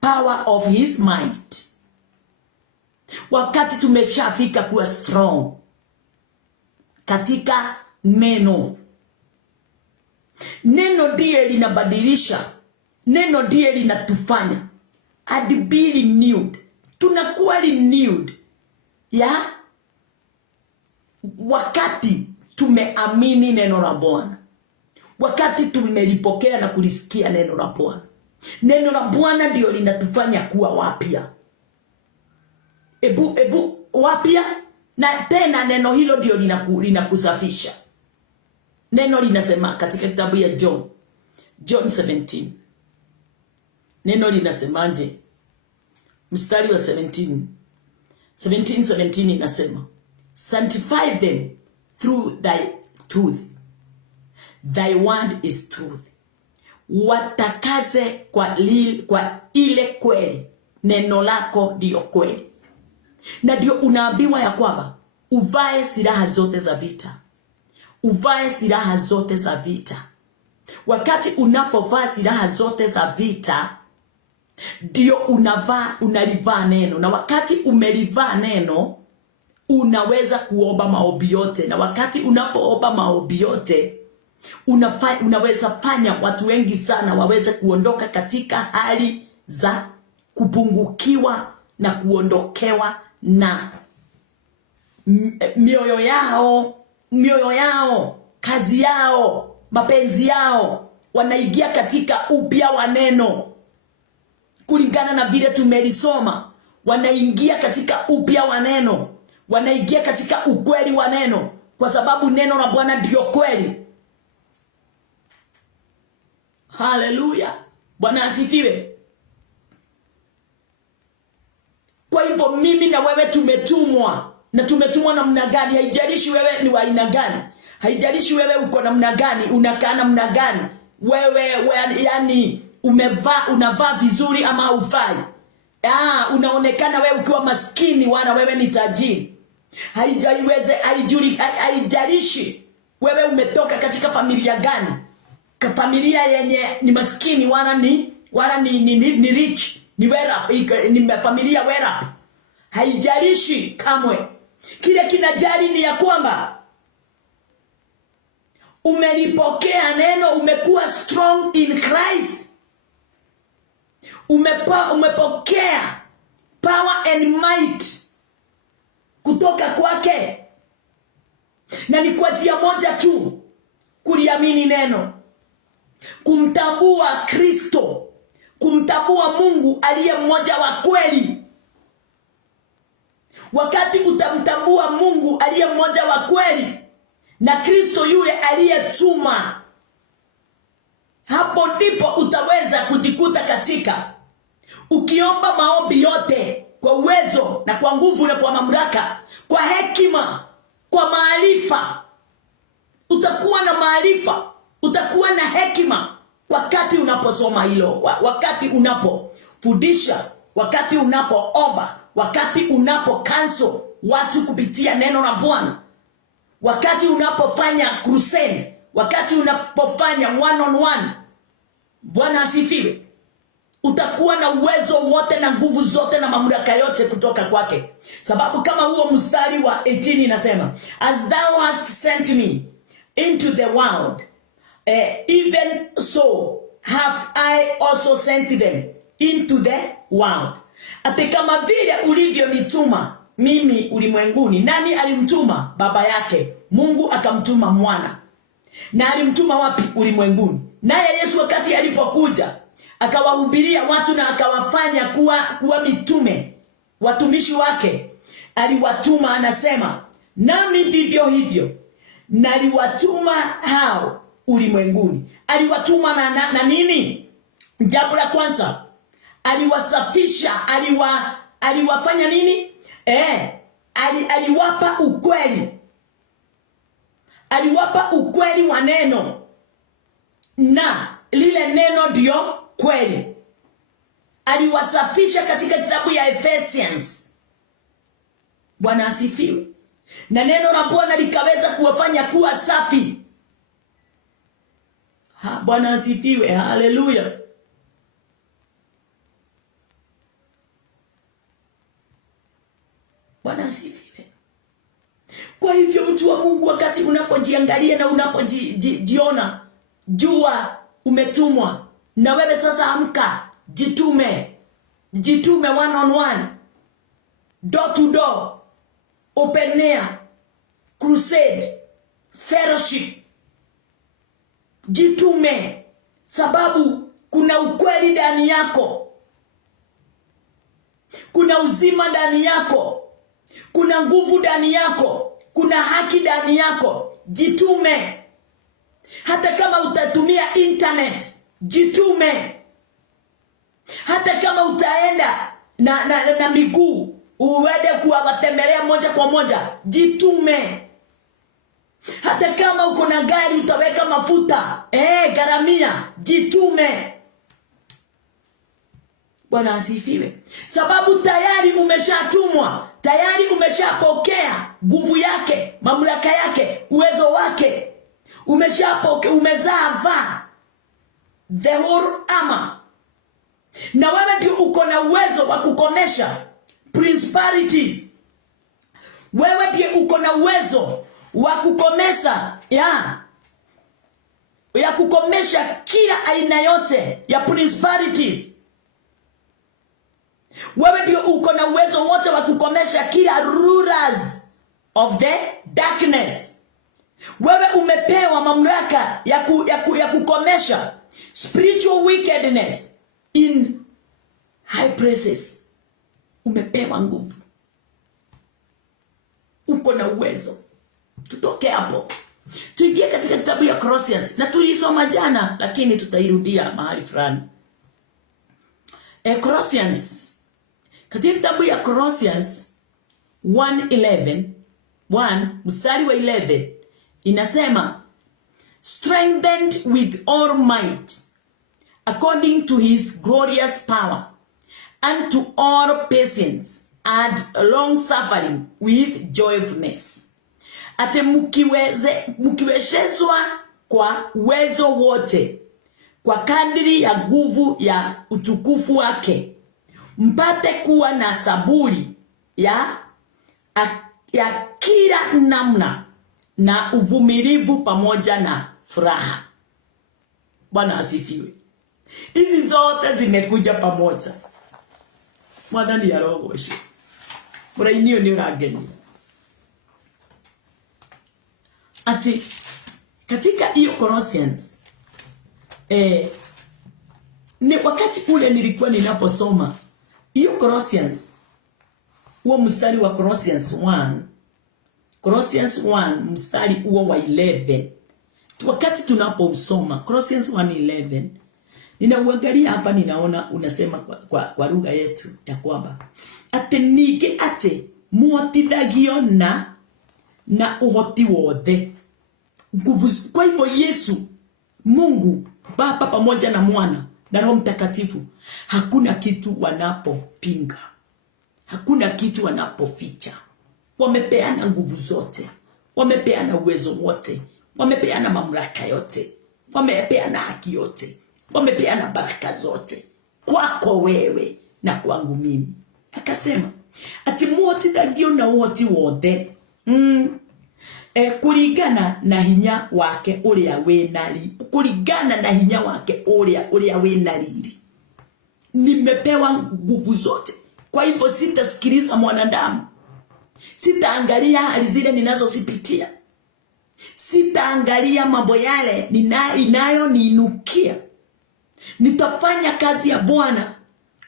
power of his might, wakati tumeshafika kuwa strong katika neno. Neno ndiye linabadilisha, neno ndiye linatufanya and be renewed. Tunakuwa renewed wakati tumeamini neno la Bwana, wakati tumelipokea na kulisikia neno la Bwana. Neno la Bwana ndio linatufanya kuwa wapya. Ebu wapya, na tena neno hilo ndio linakusafisha. Neno linasema katika kitabu ya John John 17. Neno linasemaje? Mstari wa 17 inasema, sanctify them through thy truth. Thy word is truth. Watakase kwa ile kweli. Neno lako ndio kweli. Na ndio unaambiwa ya kwamba uvae silaha zote za vita. Uvae silaha zote za vita. Wakati unapovaa silaha zote za vita, ndio unalivaa neno. Na wakati umelivaa neno, unaweza kuomba maombi yote. Na wakati unapoomba maombi yote, unaweza fanya watu wengi sana waweze kuondoka katika hali za kupungukiwa na kuondokewa na mioyo yao, kazi yao, mapenzi yao. Wanaingia katika upya wa neno. Kulingana na vile tumelisoma, wanaingia katika upya wa neno. Wanaingia katika ukweli wa neno, kwa sababu neno la Bwana ndio kweli. Haleluya. Bwana asifiwe. Kwa hivyo mimi na wewe tumetumwa. Na tumetumwa namna gani? Haijalishi wewe ni wa aina gani. Haijalishi wewe uko namna gani, unakaa namna gani. Wewe yani unavaa vizuri ama haufai. Unaonekana wewe ukiwa maskini wala wewe ni tajiri. Haijalishi wewe umetoka katika familia gani. Familia yenye ni maskini wala ni rich, ni familia well up. Haijalishi kamwe. Kile kinajali ni ya kwamba umelipokea neno, umekuwa strong in Christ. Umepokea power and might kutoka kwake. Na ni kwa njia moja tu, kuliamini neno, kumtambua Kristo, kumtambua Mungu aliye mmoja wa kweli. Wakati utamtambua Mungu aliye mmoja wa kweli na Kristo yule aliyetuma, hapo ndipo utaweza kujikuta katika ukiomba maombi yote kwa uwezo na kwa nguvu na kwa mamlaka, kwa hekima, kwa maarifa. Utakuwa na maarifa, utakuwa na hekima wakati unaposoma hilo, wakati unapofundisha, wakati unapoomba, wakati unapocancel watu kupitia neno la Bwana, wakati unapofanya crusade, wakati unapofanya one on one. Bwana asifiwe. Utakuwa na uwezo wote na nguvu zote na mamlaka yote kutoka kwake. Sababu kama huo mstari wa 18 inasema, as thou hast sent me into the world, even so have I also sent them into the world. Ati kama vile ulivyonituma mimi ulimwenguni. Nani alimtuma? Baba yake. Mungu akamtuma mwana. Na alimtuma wapi? Ulimwenguni. Naye Yesu wakati alipokuja akawahubiria watu na akawafanya kuwa mitume, watumishi wake, aliwatuma, anasema, nami ndivyo hivyo naliwatuma hao ulimwenguni. Aliwatuma na nini? Jambo la kwanza, aliwasafisha, aliwafanya nini? Aliwapa ukweli. Aliwapa ukweli wa neno, na lile neno ndio kweli. Aliwasafisha katika kitabu ya Ephesians. Bwana asifiwe. Na neno la Bwana likaweza kuwafanya kuwa safi. Bwana asifiwe. Haleluya. Bwana asifiwe. Kwa hivyo mtu wa Mungu, wakati unapojiangalia na unapojiona, jua umetumwa. Na wewe sasa amka, jitume one on one, door to door, open air, crusade, fellowship. Jitume, sababu kuna ukweli ndani yako, kuna uzima ndani yako, kuna nguvu ndani yako, kuna haki ndani yako. Jitume. Hata kama utatumia internet, Jitume. Hata kama utaenda na miguu, uende kuwatembelea moja kwa moja, jitume. Hata kama uko na gari utaweka mafuta, garamia, jitume. Bwana asifiwe. Sababu tayari umeshatumwa, tayari umeshapokea nguvu yake, mamlaka yake, uwezo wake. Umeshapokea, umezaa the whole armor. Na wewe ndio uko na uwezo wa kukomesha principalities. Wewe ndio uko na uwezo wa kukomesha ya kukomesha kila aina yote ya principalities. Wewe ndio uko na uwezo wote wa kukomesha kila rulers of the darkness. Wewe umepewa mamlaka ya kukomesha spiritual wickedness in high places. Umepewa nguvu. Uko na uwezo. Tutoke hapo, tuingie katika kitabu ya Colossians, na tulisoma jana lakini tutairudia mahali fulani. Colossians, katika kitabu ya Colossians 1 mstari wa 11 inasema, strengthened with all might according to his glorious power, unto all patience and long suffering with joyfulness. Ate mukiwezeshwa kwa uwezo wote, kwa kadiri ya nguvu ya utukufu wake, mpate kuwa na saburi ya kila namna na uvumilivu pamoja na furaha. Bwana asifiwe. Hizi zote zimekuja pamoja. Mwadhani ya roho weshi. Murainio ni urageni. Ati katika hiyo Colossians, ni wakati ule nilikuwa ninaposoma hiyo Colossians, huo mstari wa Colossians 1 mstari huo wa 11, wakati tunaposoma Colossians 1:11, ninauangalia hapa, ninaona unasema kwa lugha yetu ya kwamba ate nige ate muhotithagio na uhoti wothe. Kwa hivyo Yesu, Mungu Baba pamoja na Mwana na Roho Mtakatifu, hakuna kitu wanapopinga, hakuna kitu wanapoficha. Wamepeana nguvu zote, wamepeana uwezo wote, wamepeana mamlaka yote, wamepeana haki yote, wamepeana baraka zote kwako wewe na kwangu mimi. Akasema ati muhotithagio na uhoti wothe kuringana na hinya wake uria winari, kuringana na hinya wake uria winariri. Nimepewa nguvu zote. Kwa hivyo sitasikiliza mwanadamu, sitaangalia hali zile ninazozipitia, sitaangalia mambo yale inayoniinukia. Nitafanya kazi ya Bwana,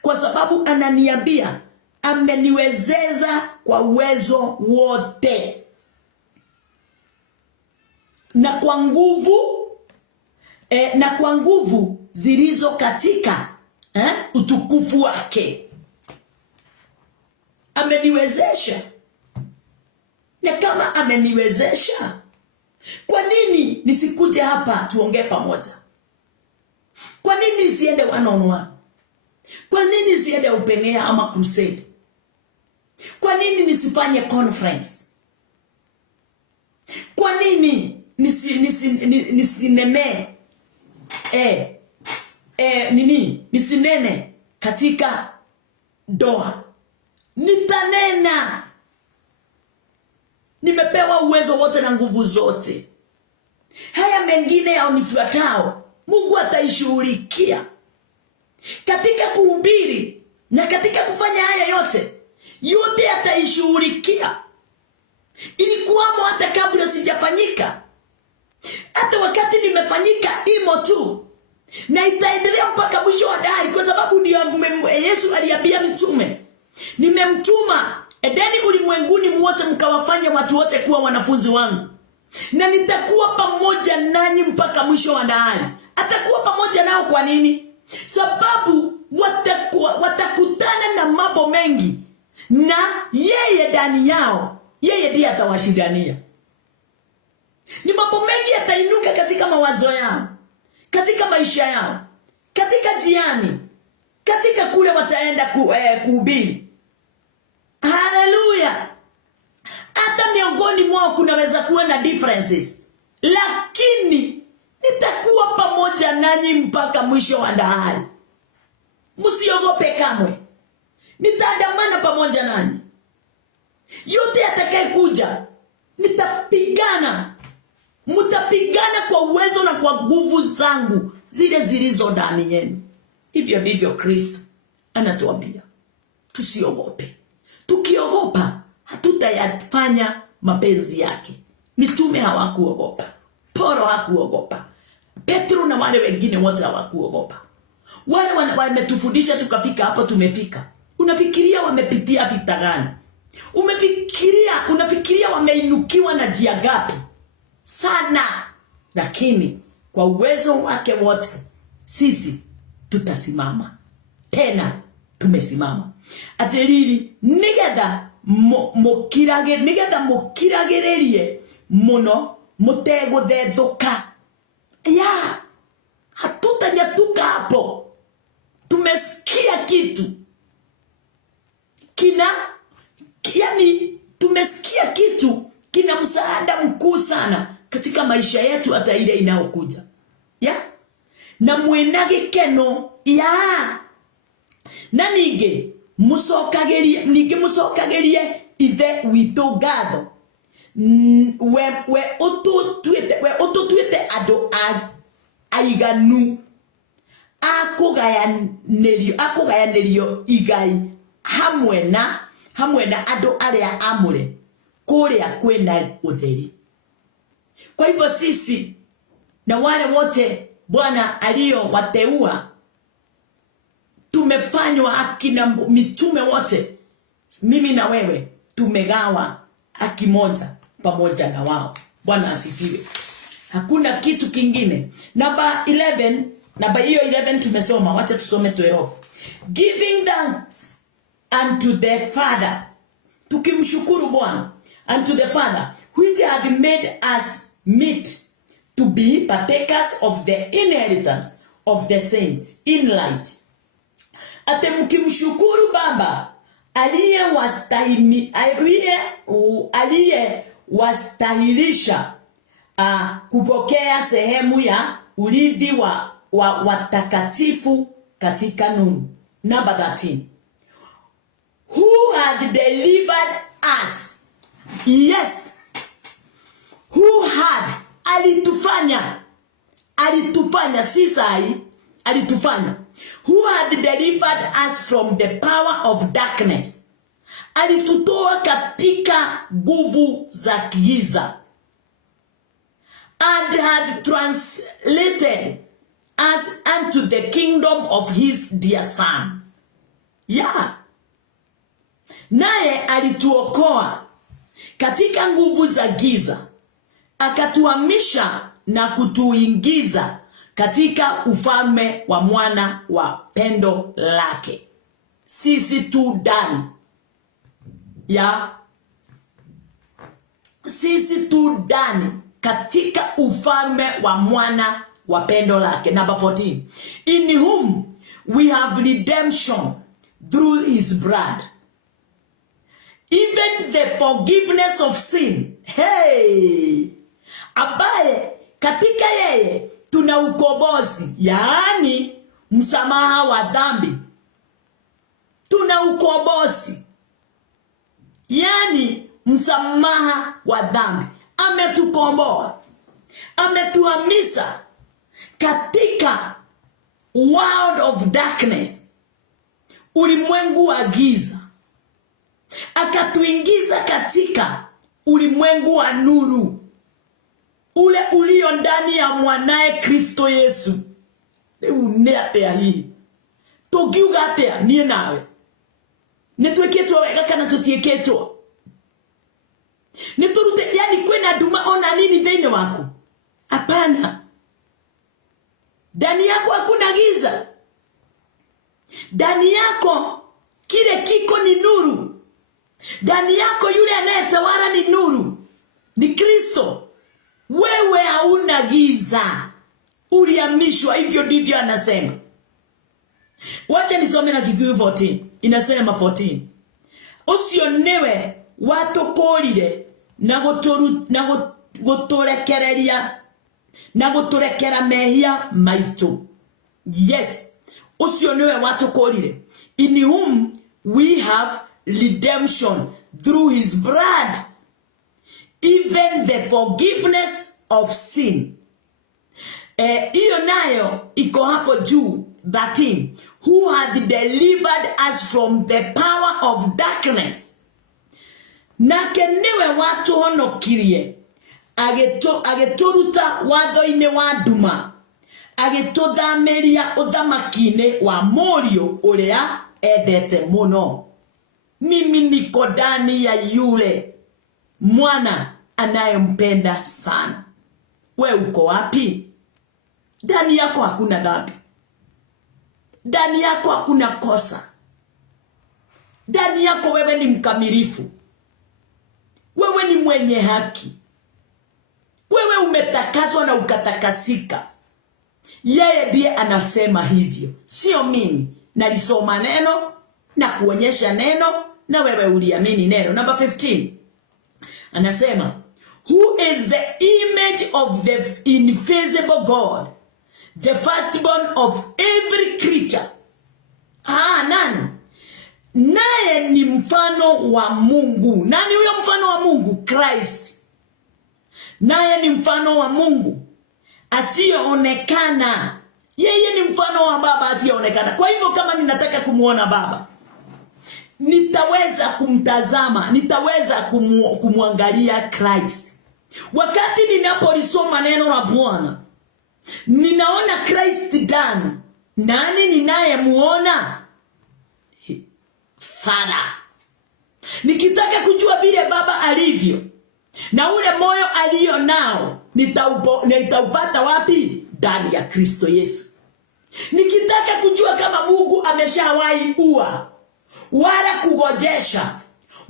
kwa sababu ananiambia ameniwezeza kwa uwezo wote na kwa nguvu zilizo katika utukufu wake. Ameniwezesha. Na kama ameniwezesha, kwa nini nisikuje hapa tuongee pamoja? Kwa nini nisiende one on one? Kwa nini nisiende upenea ama crusade? Kwa nini nisifanye conference? Kwa nini nisinene nisinene katika doa? Nitanena. Nimepewa uwezo wote na nguvu zote. Haya mengine yaonifuatao Mungu ataishughulikia. Katika kuhubiri na katika kufanya haya yote ataishughulikia. Ilikuwamo hata kabla sijafanyika, hata wakati nimefanyika imo tu, na itaendelea mpaka mwisho wa dahari, kwa sababu ndio Yesu aliambia mitume, nimemtuma edeni ulimwenguni mwote mkawafanya watu wote kuwa wanafunzi wangu, na nitakuwa pamoja nanyi mpaka mwisho wa dahari. Atakuwa pamoja nao nao kwa nini? Sababu watakutana na mambo mengi, na yeye ndani yao, yeye ndiye atawashindania. Ni mambo mengi yatainuka katika mawazo yao, katika maisha yao, katika jiani, katika kule wataenda kuhubiri. Haleluya! Hata miongoni mwao kunaweza kuwa na differences, lakini nitakuwa pamoja nanyi mpaka mwisho wa dahari. Msiogope kamwe. Nitaandamana pamoja nanyi. Yote atakaye kuja, nitapigana. Mtapigana kwa uwezo na kwa nguvu zangu zile zilizo ndani yenu. Hivyo ndivyo Kristo anatuambia. Tusiogope. Tukiogopa, hatutayafanya mapenzi yake. Mitume hawakuogopa. Paulo hakuogopa. Petro na wale wengine wote hawakuogopa. Wale wametufundisha tukafika hapo tumefika. Unafikiria wamepitia vita gani? Unafikiria wameinukiwa na njia gapi? Sana. Lakini kwa uwezo wake wote sisi tutasimama. Tena tumesimama. Atiriri nigetha mukiragererie muno muteguthethuka. Ya, hatutanyatuka hapo. Tumesikia kitu tumesikia kitu kina msaada mkuu sana katika maisha yetu, hata ile inayokuja. Ya, na mwenage keno ya na nige musokagerie ithe witu ngatho we ututuite andu aiganu akugayanirio igai hamwe na andu aria amure kuria kwena utheri. Kwa hivyo sisi na wale wote Bwana aliyowateua tumefanywa akina mitume wote, mimi na wewe tumegawa haki moja pamoja na wao. Bwana asifiwe. Hakuna kitu kingine. Namba 11, namba hiyo 11 tumesoma, wacha tusome 12. Giving thanks unto the Father. Tukimshukuru Bwana, unto the Father which hath made us meet to be partakers of the inheritance of the saints in light. Ate mkimshukuru Baba aliyewastahilisha kupokea sehemu ya urithi wa watakatifu katika nuru. Number 13. Who had delivered us? Yes. Who had alitufanya sisai alitufanya. Who had delivered us from the power of darkness? Alitutoa katika nguvu za giza. And had translated us unto the kingdom of his dear son. Yeah. Naye alituokoa katika nguvu za giza, akatuhamisha na kutuingiza katika ufalme wa mwana wa pendo lake. Sisi tu ndani ya katika ufalme wa mwana wa pendo lake. Number 14. In whom we have redemption through his blood, even the forgiveness of sin. Hey! Ambaye katika yeye tuna ukombozi, yaani msamaha wa dhambi. Tuna ukombozi, yaani msamaha wa dhambi. Ametukomboa, ametuhamisha katika world of darkness, ulimwengu wa giza, akatuingiza katika ulimwengu wa nuru, ule ulio ndani ya mwanae Kristo Yesu. Uneatea hii tugiuga atea nie nawe nitweketwo wega kana tutieketwo niturute, yani kwena nduma ona nini thĩinĩ waku? Hapana. Ndani yako hakuna giza. Ndani yako kile kiko ni nuru. Ndani yako yule anayetawala ni nuru, ni Kristo. Wewe hauna giza, uliamishwa. Hivyo ndivyo anasema. Wacha nisome na Kikuyu 14. Inasema 14. Ucio niwe watukorire na guturekereria na guturekera mehia maitu. Yes, ucio niwe watukorire, in whom we have redemption through his blood, even the forgiveness of sin. Iyo nayo iko hapo juu 13, who had delivered us from the power of darkness. Nake niwe watu honokirie agituruta watho-ini wa nduma, agituthamiria uthamaki-ini wa Mũriũ uria endete muno. Mimi niko ndani ya yule mwana anayempenda sana. We uko wapi? Ndani yako hakuna dhambi. Ndani yako hakuna kosa. Ndani yako wewe ni mkamilifu. Wewe ni mwenye haki. Wewe umetakaswa na ukatakasika. Yeye ndiye anasema hivyo, sio mimi. Nalisoma neno na kuonyesha neno na wewe uliamini neno. Number 15. Anasema, who is the image of the invisible God, the firstborn of every creature. Nani? Naye ni mfano wa Mungu. Nani huyo mfano wa Mungu? Christ. Naye ni mfano wa Mungu asiyeonekana. Yeye ni mfano wa Baba asiyeonekana. Kwa hivyo kama ninataka kumuona Baba, nitaweza kumtazama, nitaweza kumwangalia Christ. Wakati ninapolisoma neno la Bwana, ninaona Christ ndani. Nani ninayemuona? Father. Nikitaka kujua vile Baba alivyo na ule moyo alio nao, nitaupata wapi? Ndani ya Kristo Yesu. Nikitaka kujua kama Mungu ameshawahi ua, wala kugojesha,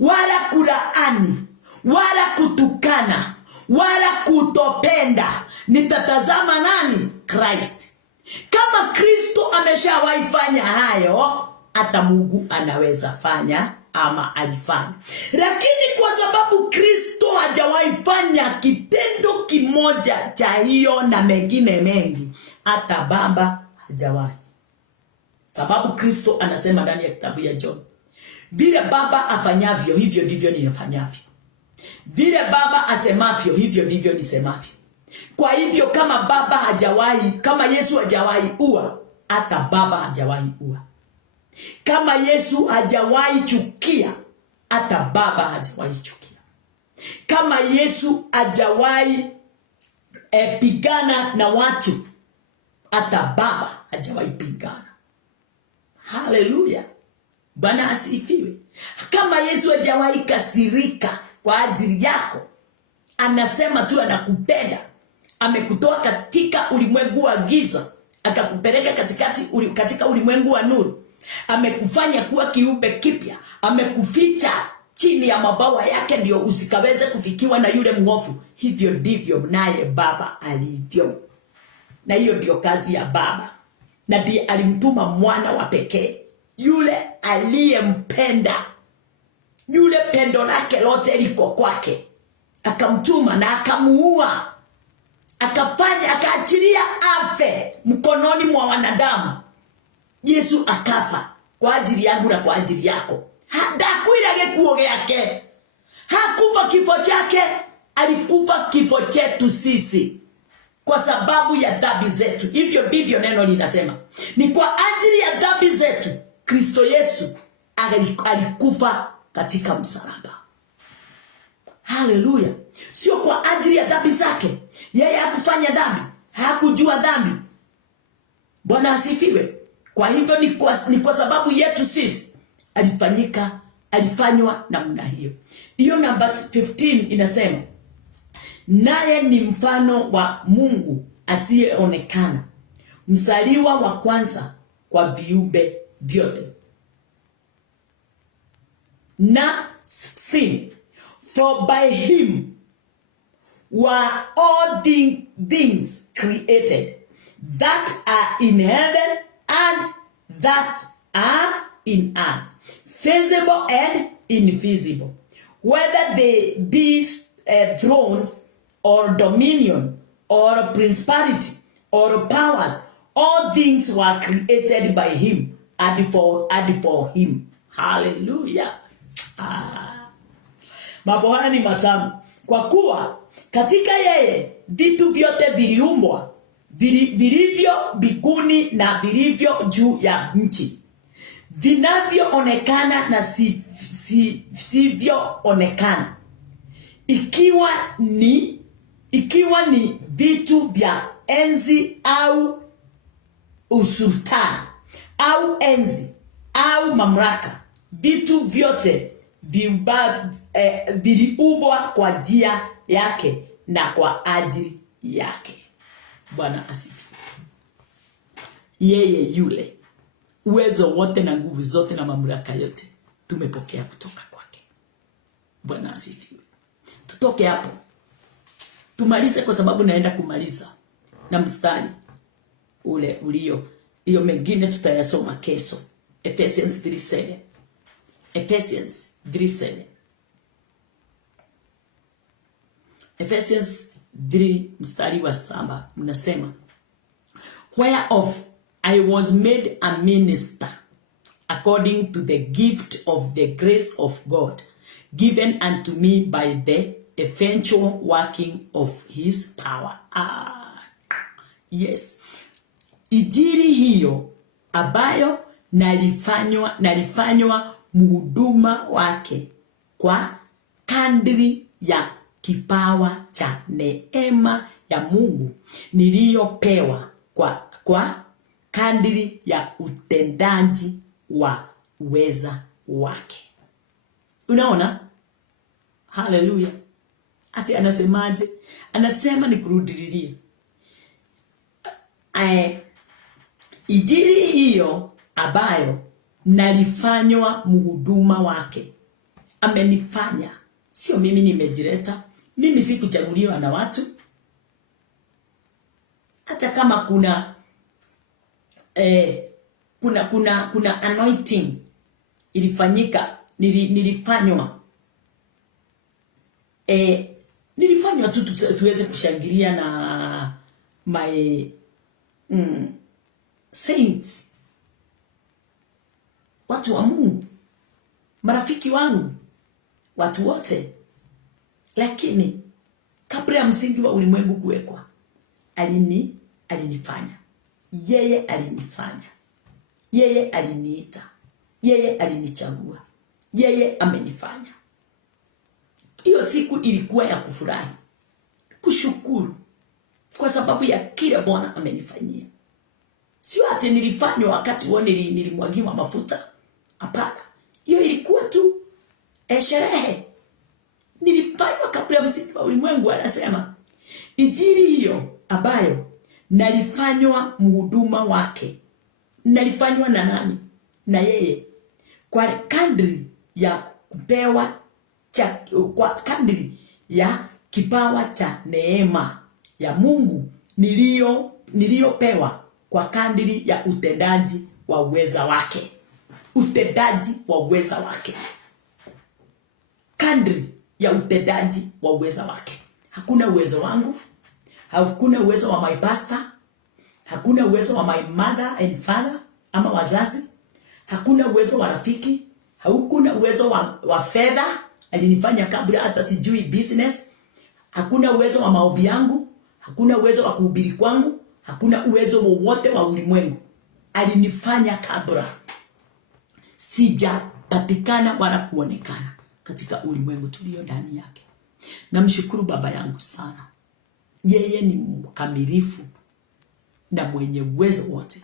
wala kulaani, wala kutukana, wala kutopenda, nitatazama nani? Christ. Kama Kristo ameshawahi fanya hayo, hata Mungu anaweza fanya ama alifanya. Lakini kwa sababu Kristo hajawahi fanya kitendo kimoja cha hiyo na mengine mengi, hata Baba hajawahi. Sababu Kristo anasema ndani ya kitabu ya John, vile Baba afanyavyo hivyo ndivyo ninafanyavyo. Vile Baba asemavyo hivyo ndivyo nisemavyo. Kwa hivyo kama Baba hajawahi, kama Yesu hajawahi ua, hata Baba hajawahi ua. Kama Yesu hajawahi chukia, hata Baba hajawahi chukia. Kama Yesu hajawahi pigana na watu, hata Baba hajawahi pigana. Haleluya. Bwana asifiwe. Kama Yesu hajawahi kasirika kwa ajili yako, anasema tu anakupenda. Amekutoa katika ulimwengu wa giza, akakupeleka katika ulimwengu wa nuru. Amekufanya kuwa kiumbe kipya. Amekuficha chini ya mabawa yake ndio usikaweze kufikiwa na yule mwovu. Hivyo ndivyo naye Baba alivyo. Na hiyo ndio kazi ya Baba. Na ndiye alimtuma mwana wa pekee, yule aliyempenda, yule pendo lake lote liko kwake. Akamtuma na akamuua. Akaachilia afe mkononi mwa wanadamu. Yesu akafa kwa ajili yangu na kwa ajili yako. Hadakwira gekuo gyake. Hakufa kifo chake, alikufa kifo chetu sisi kwa sababu ya dhambi zetu. Hivyo ndivyo neno linasema. Ni kwa ajili ya dhambi zetu Kristo Yesu alikufa katika msalaba. Haleluya. Sio kwa ajili ya dhambi zake. Yeye hakufanya dhambi, hakujua dhambi. Bwana asifiwe. Kwa hivyo ni kwa sababu yetu sisi alifanywa namna hiyo. Hiyo namba 15 inasema, naye ni mfano wa Mungu asiyeonekana, mzaliwa wa kwanza kwa viumbe vyote. Na 16, for by him were all things created that are in heaven and that are in earth, visible and invisible, whether they be thrones or dominion or principality or powers, all things were created by him and for him. Hallelujah. Mambo haya ni matamu, kwa kuwa katika yeye vitu vyote viliumbwa, vilivyo mbinguni na vilivyo juu ya nchi, vinavyoonekana na visivyoonekana, ikiwa ni vitu vya enzi au usultani au enzi au mamlaka. Vitu vyote viliumbwa kwa njia yake na kwa ajili yake. Bwana asifiwe. Yeye yule, uwezo wote na nguvu zote na mamlaka yote tumepokea kutoka kwake. Bwana asifiwe. Tutoke hapo tumalize, kwa sababu naenda kumaliza na mstari ule ulio hiyo, mengine tutayasoma kesho. Ephesians 3:7. Ephesians 3:7. Ephesians 3 mstari wa 7 mnasema, whereof I was made a minister according to the gift of the grace of God given unto me by the eventual working of his power. Yes. Injili hiyo ambayo nalifanywa mhuduma wake kwa kadri ya kipawa cha neema ya Mungu niliyopewa kwa kadri ya utendaji wa uweza wake. Unaona? Hallelujah. Ati anasemaje? Anasema nikurudilie. Injili hiyo ambayo nalifanywa mhuduma wake. Amenifanya. Sio mimi nimejileta. Mimi sikuchaguliwa na watu. Hata kama kuna anointing ilifanyika, nilifanywa tu tuweze kushangilia na my saints, watu wa Mungu, marafiki wangu, watu wote. Lakini kabla ya msingi wa ulimwengu kuwekwa, alinifanya. Yeye alinifanya. Yeye aliniita. Yeye alinichagua. Yeye amenifanya. Hiyo siku ilikuwa ya kufurahi, kushukuru kwa sababu ya kile Bwana amenifanyia. Sio ati nilifanywa wakati wote nilimwagiwa mafuta. Hapana. Hiyo ilikuwa tu sherehe. Nilifanywa kabla ya msingi wa ulimwengu. Anasema injili hiyo ambayo nalifanywa mhuduma wake. Nalifanywa na nani? Na yeye. Kwa kadri ya kupewa kwa kadri ya kipawa cha neema ya Mungu niliyopewa kwa kadri ya utendaji wa uweza wake. Utendaji wa uweza wake. Kadri ya utendaji wa uweza wake. Hakuna uwezo wangu. Hakuna uwezo wa my pastor. Hakuna uwezo wa my mother and father ama wazazi. Hakuna uwezo wa rafiki. Hakuna uwezo wa fedha. Alinifanya kabla hata sijui business. Hakuna uwezo wa maombi yangu. Hakuna uwezo wa kuhubiri kwangu. Hakuna uwezo wowote wa ulimwengu. Alinifanya kabla sijapatikana wala kuonekana katika ulimwengu tulio ndani yake. Namshukuru Baba yangu sana. Yeye ni mkamilifu na mwenye uwezo wote.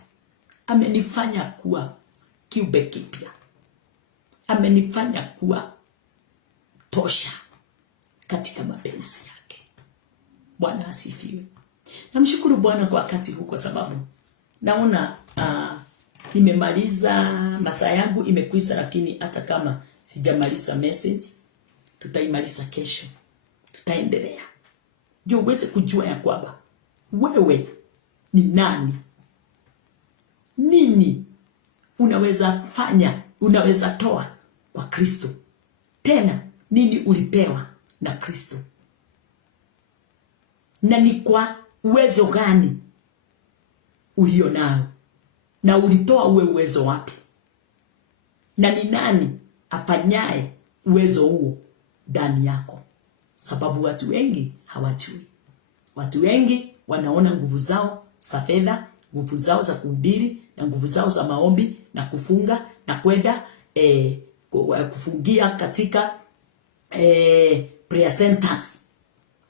Amenifanya kuwa kiumbe kipya. Amenifanya kuwa tosha katika mapenzi yake. Bwana asifiwe. Namshukuru Bwana kwa wakati huu, kwa sababu Naona nimemaliza, masaa yangu imekwisha, lakini hata kama sijamaliza message, tutaimaliza kesho. Tutaendelea. Ndio uweze kujua ya kwamba wewe ni nani. Nini unaweza fanya, unaweza toa kwa Kristo. Tena nini ulipewa na Kristo. Na ni kwa uwezo gani ulio nao. Na ulitoa uwezo wapi. Na ni nani afanyaye uwezo huo ndani yako. Sababu watu wengi hawajui. Watu wengi wanaona nguvu zao za fedha, nguvu zao za kuhubiri, na nguvu zao za maombi na kufunga na kwenda kufungia katika prayer centers.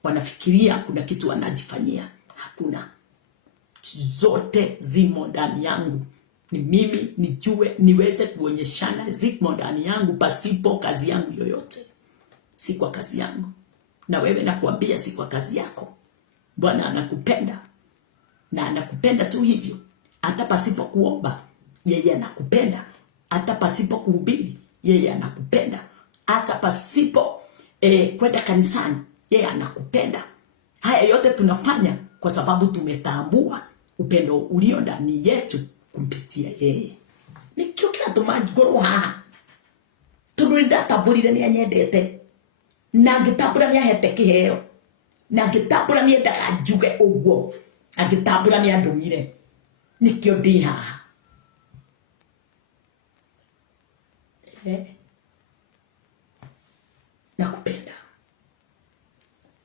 Wanafikiria kuna kitu wanajifanyia. Hakuna. Zote zimo ndani yangu. Ni mimi nijue, niweze kuonyeshana zimo ndani yangu pasipo kazi yangu yoyote. Si kwa kazi yangu. Na wewe nakuambia si kwa kazi yako. Bwana anakupenda. Na anakupenda tu hivyo. Hata pasipo kuomba, yeye anakupenda. Hata pasipo kuhubiri, yeye anakupenda. Hata pasipo kwenda kanisani, yeye anakupenda. Haya yote tunafanya kwa sababu tumetambua upendo ulio ndani yetu kumpitia yeye. Nikio kila tumangoro haha. Tunurida tabulire ni anyendete. Na ngitabura ni ahete kiheo. Na ngitabura ni endaga njuge uguo. Na ngitabura ni andumire. Nikio ndi haha. Nakupenda.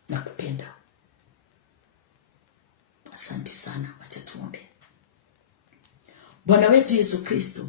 Nakupenda. Asante sana. Wacha tuombe. Bwana wetu Yesu Kristo,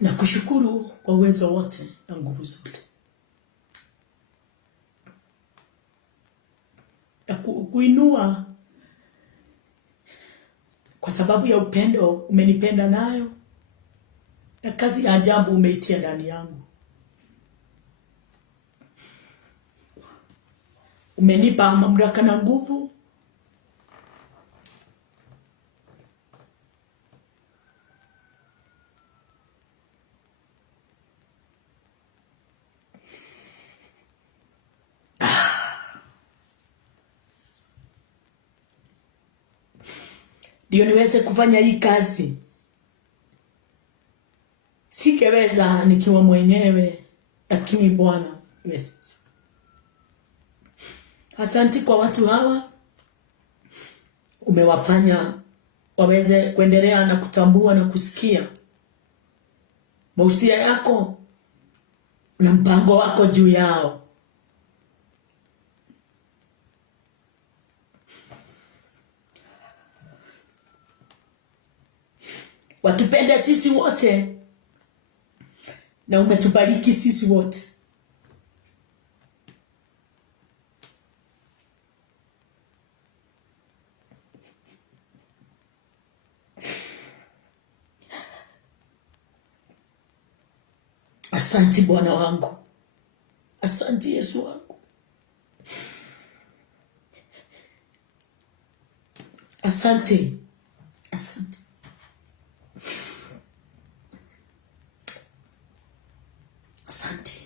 na kushukuru kwa uwezo wote na nguvu zote. Na kuinua kwa sababu ya upendo umenipenda nayo. Na kazi ya ajabu umeitia ndani yangu. Umenipa mamlaka na nguvu. Ndio niweze kufanya hii kazi. Singeweza nikiwa mwenyewe, lakini Bwana yes. Asante kwa watu hawa. Umewafanya waweze kuendelea na kutambua na kusikia mausia yako na mpango wako juu yao. Watupende sisi wote na umetubariki sisi wote. Asante Bwana wangu. Asante Yesu wangu. Asante. Asante. Asante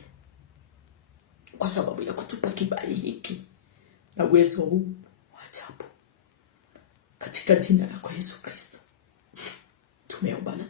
kwa sababu ya kutupa kibali hiki na uwezo huu wa ajabu. Katika jina lako Yesu Kristo tumeomba na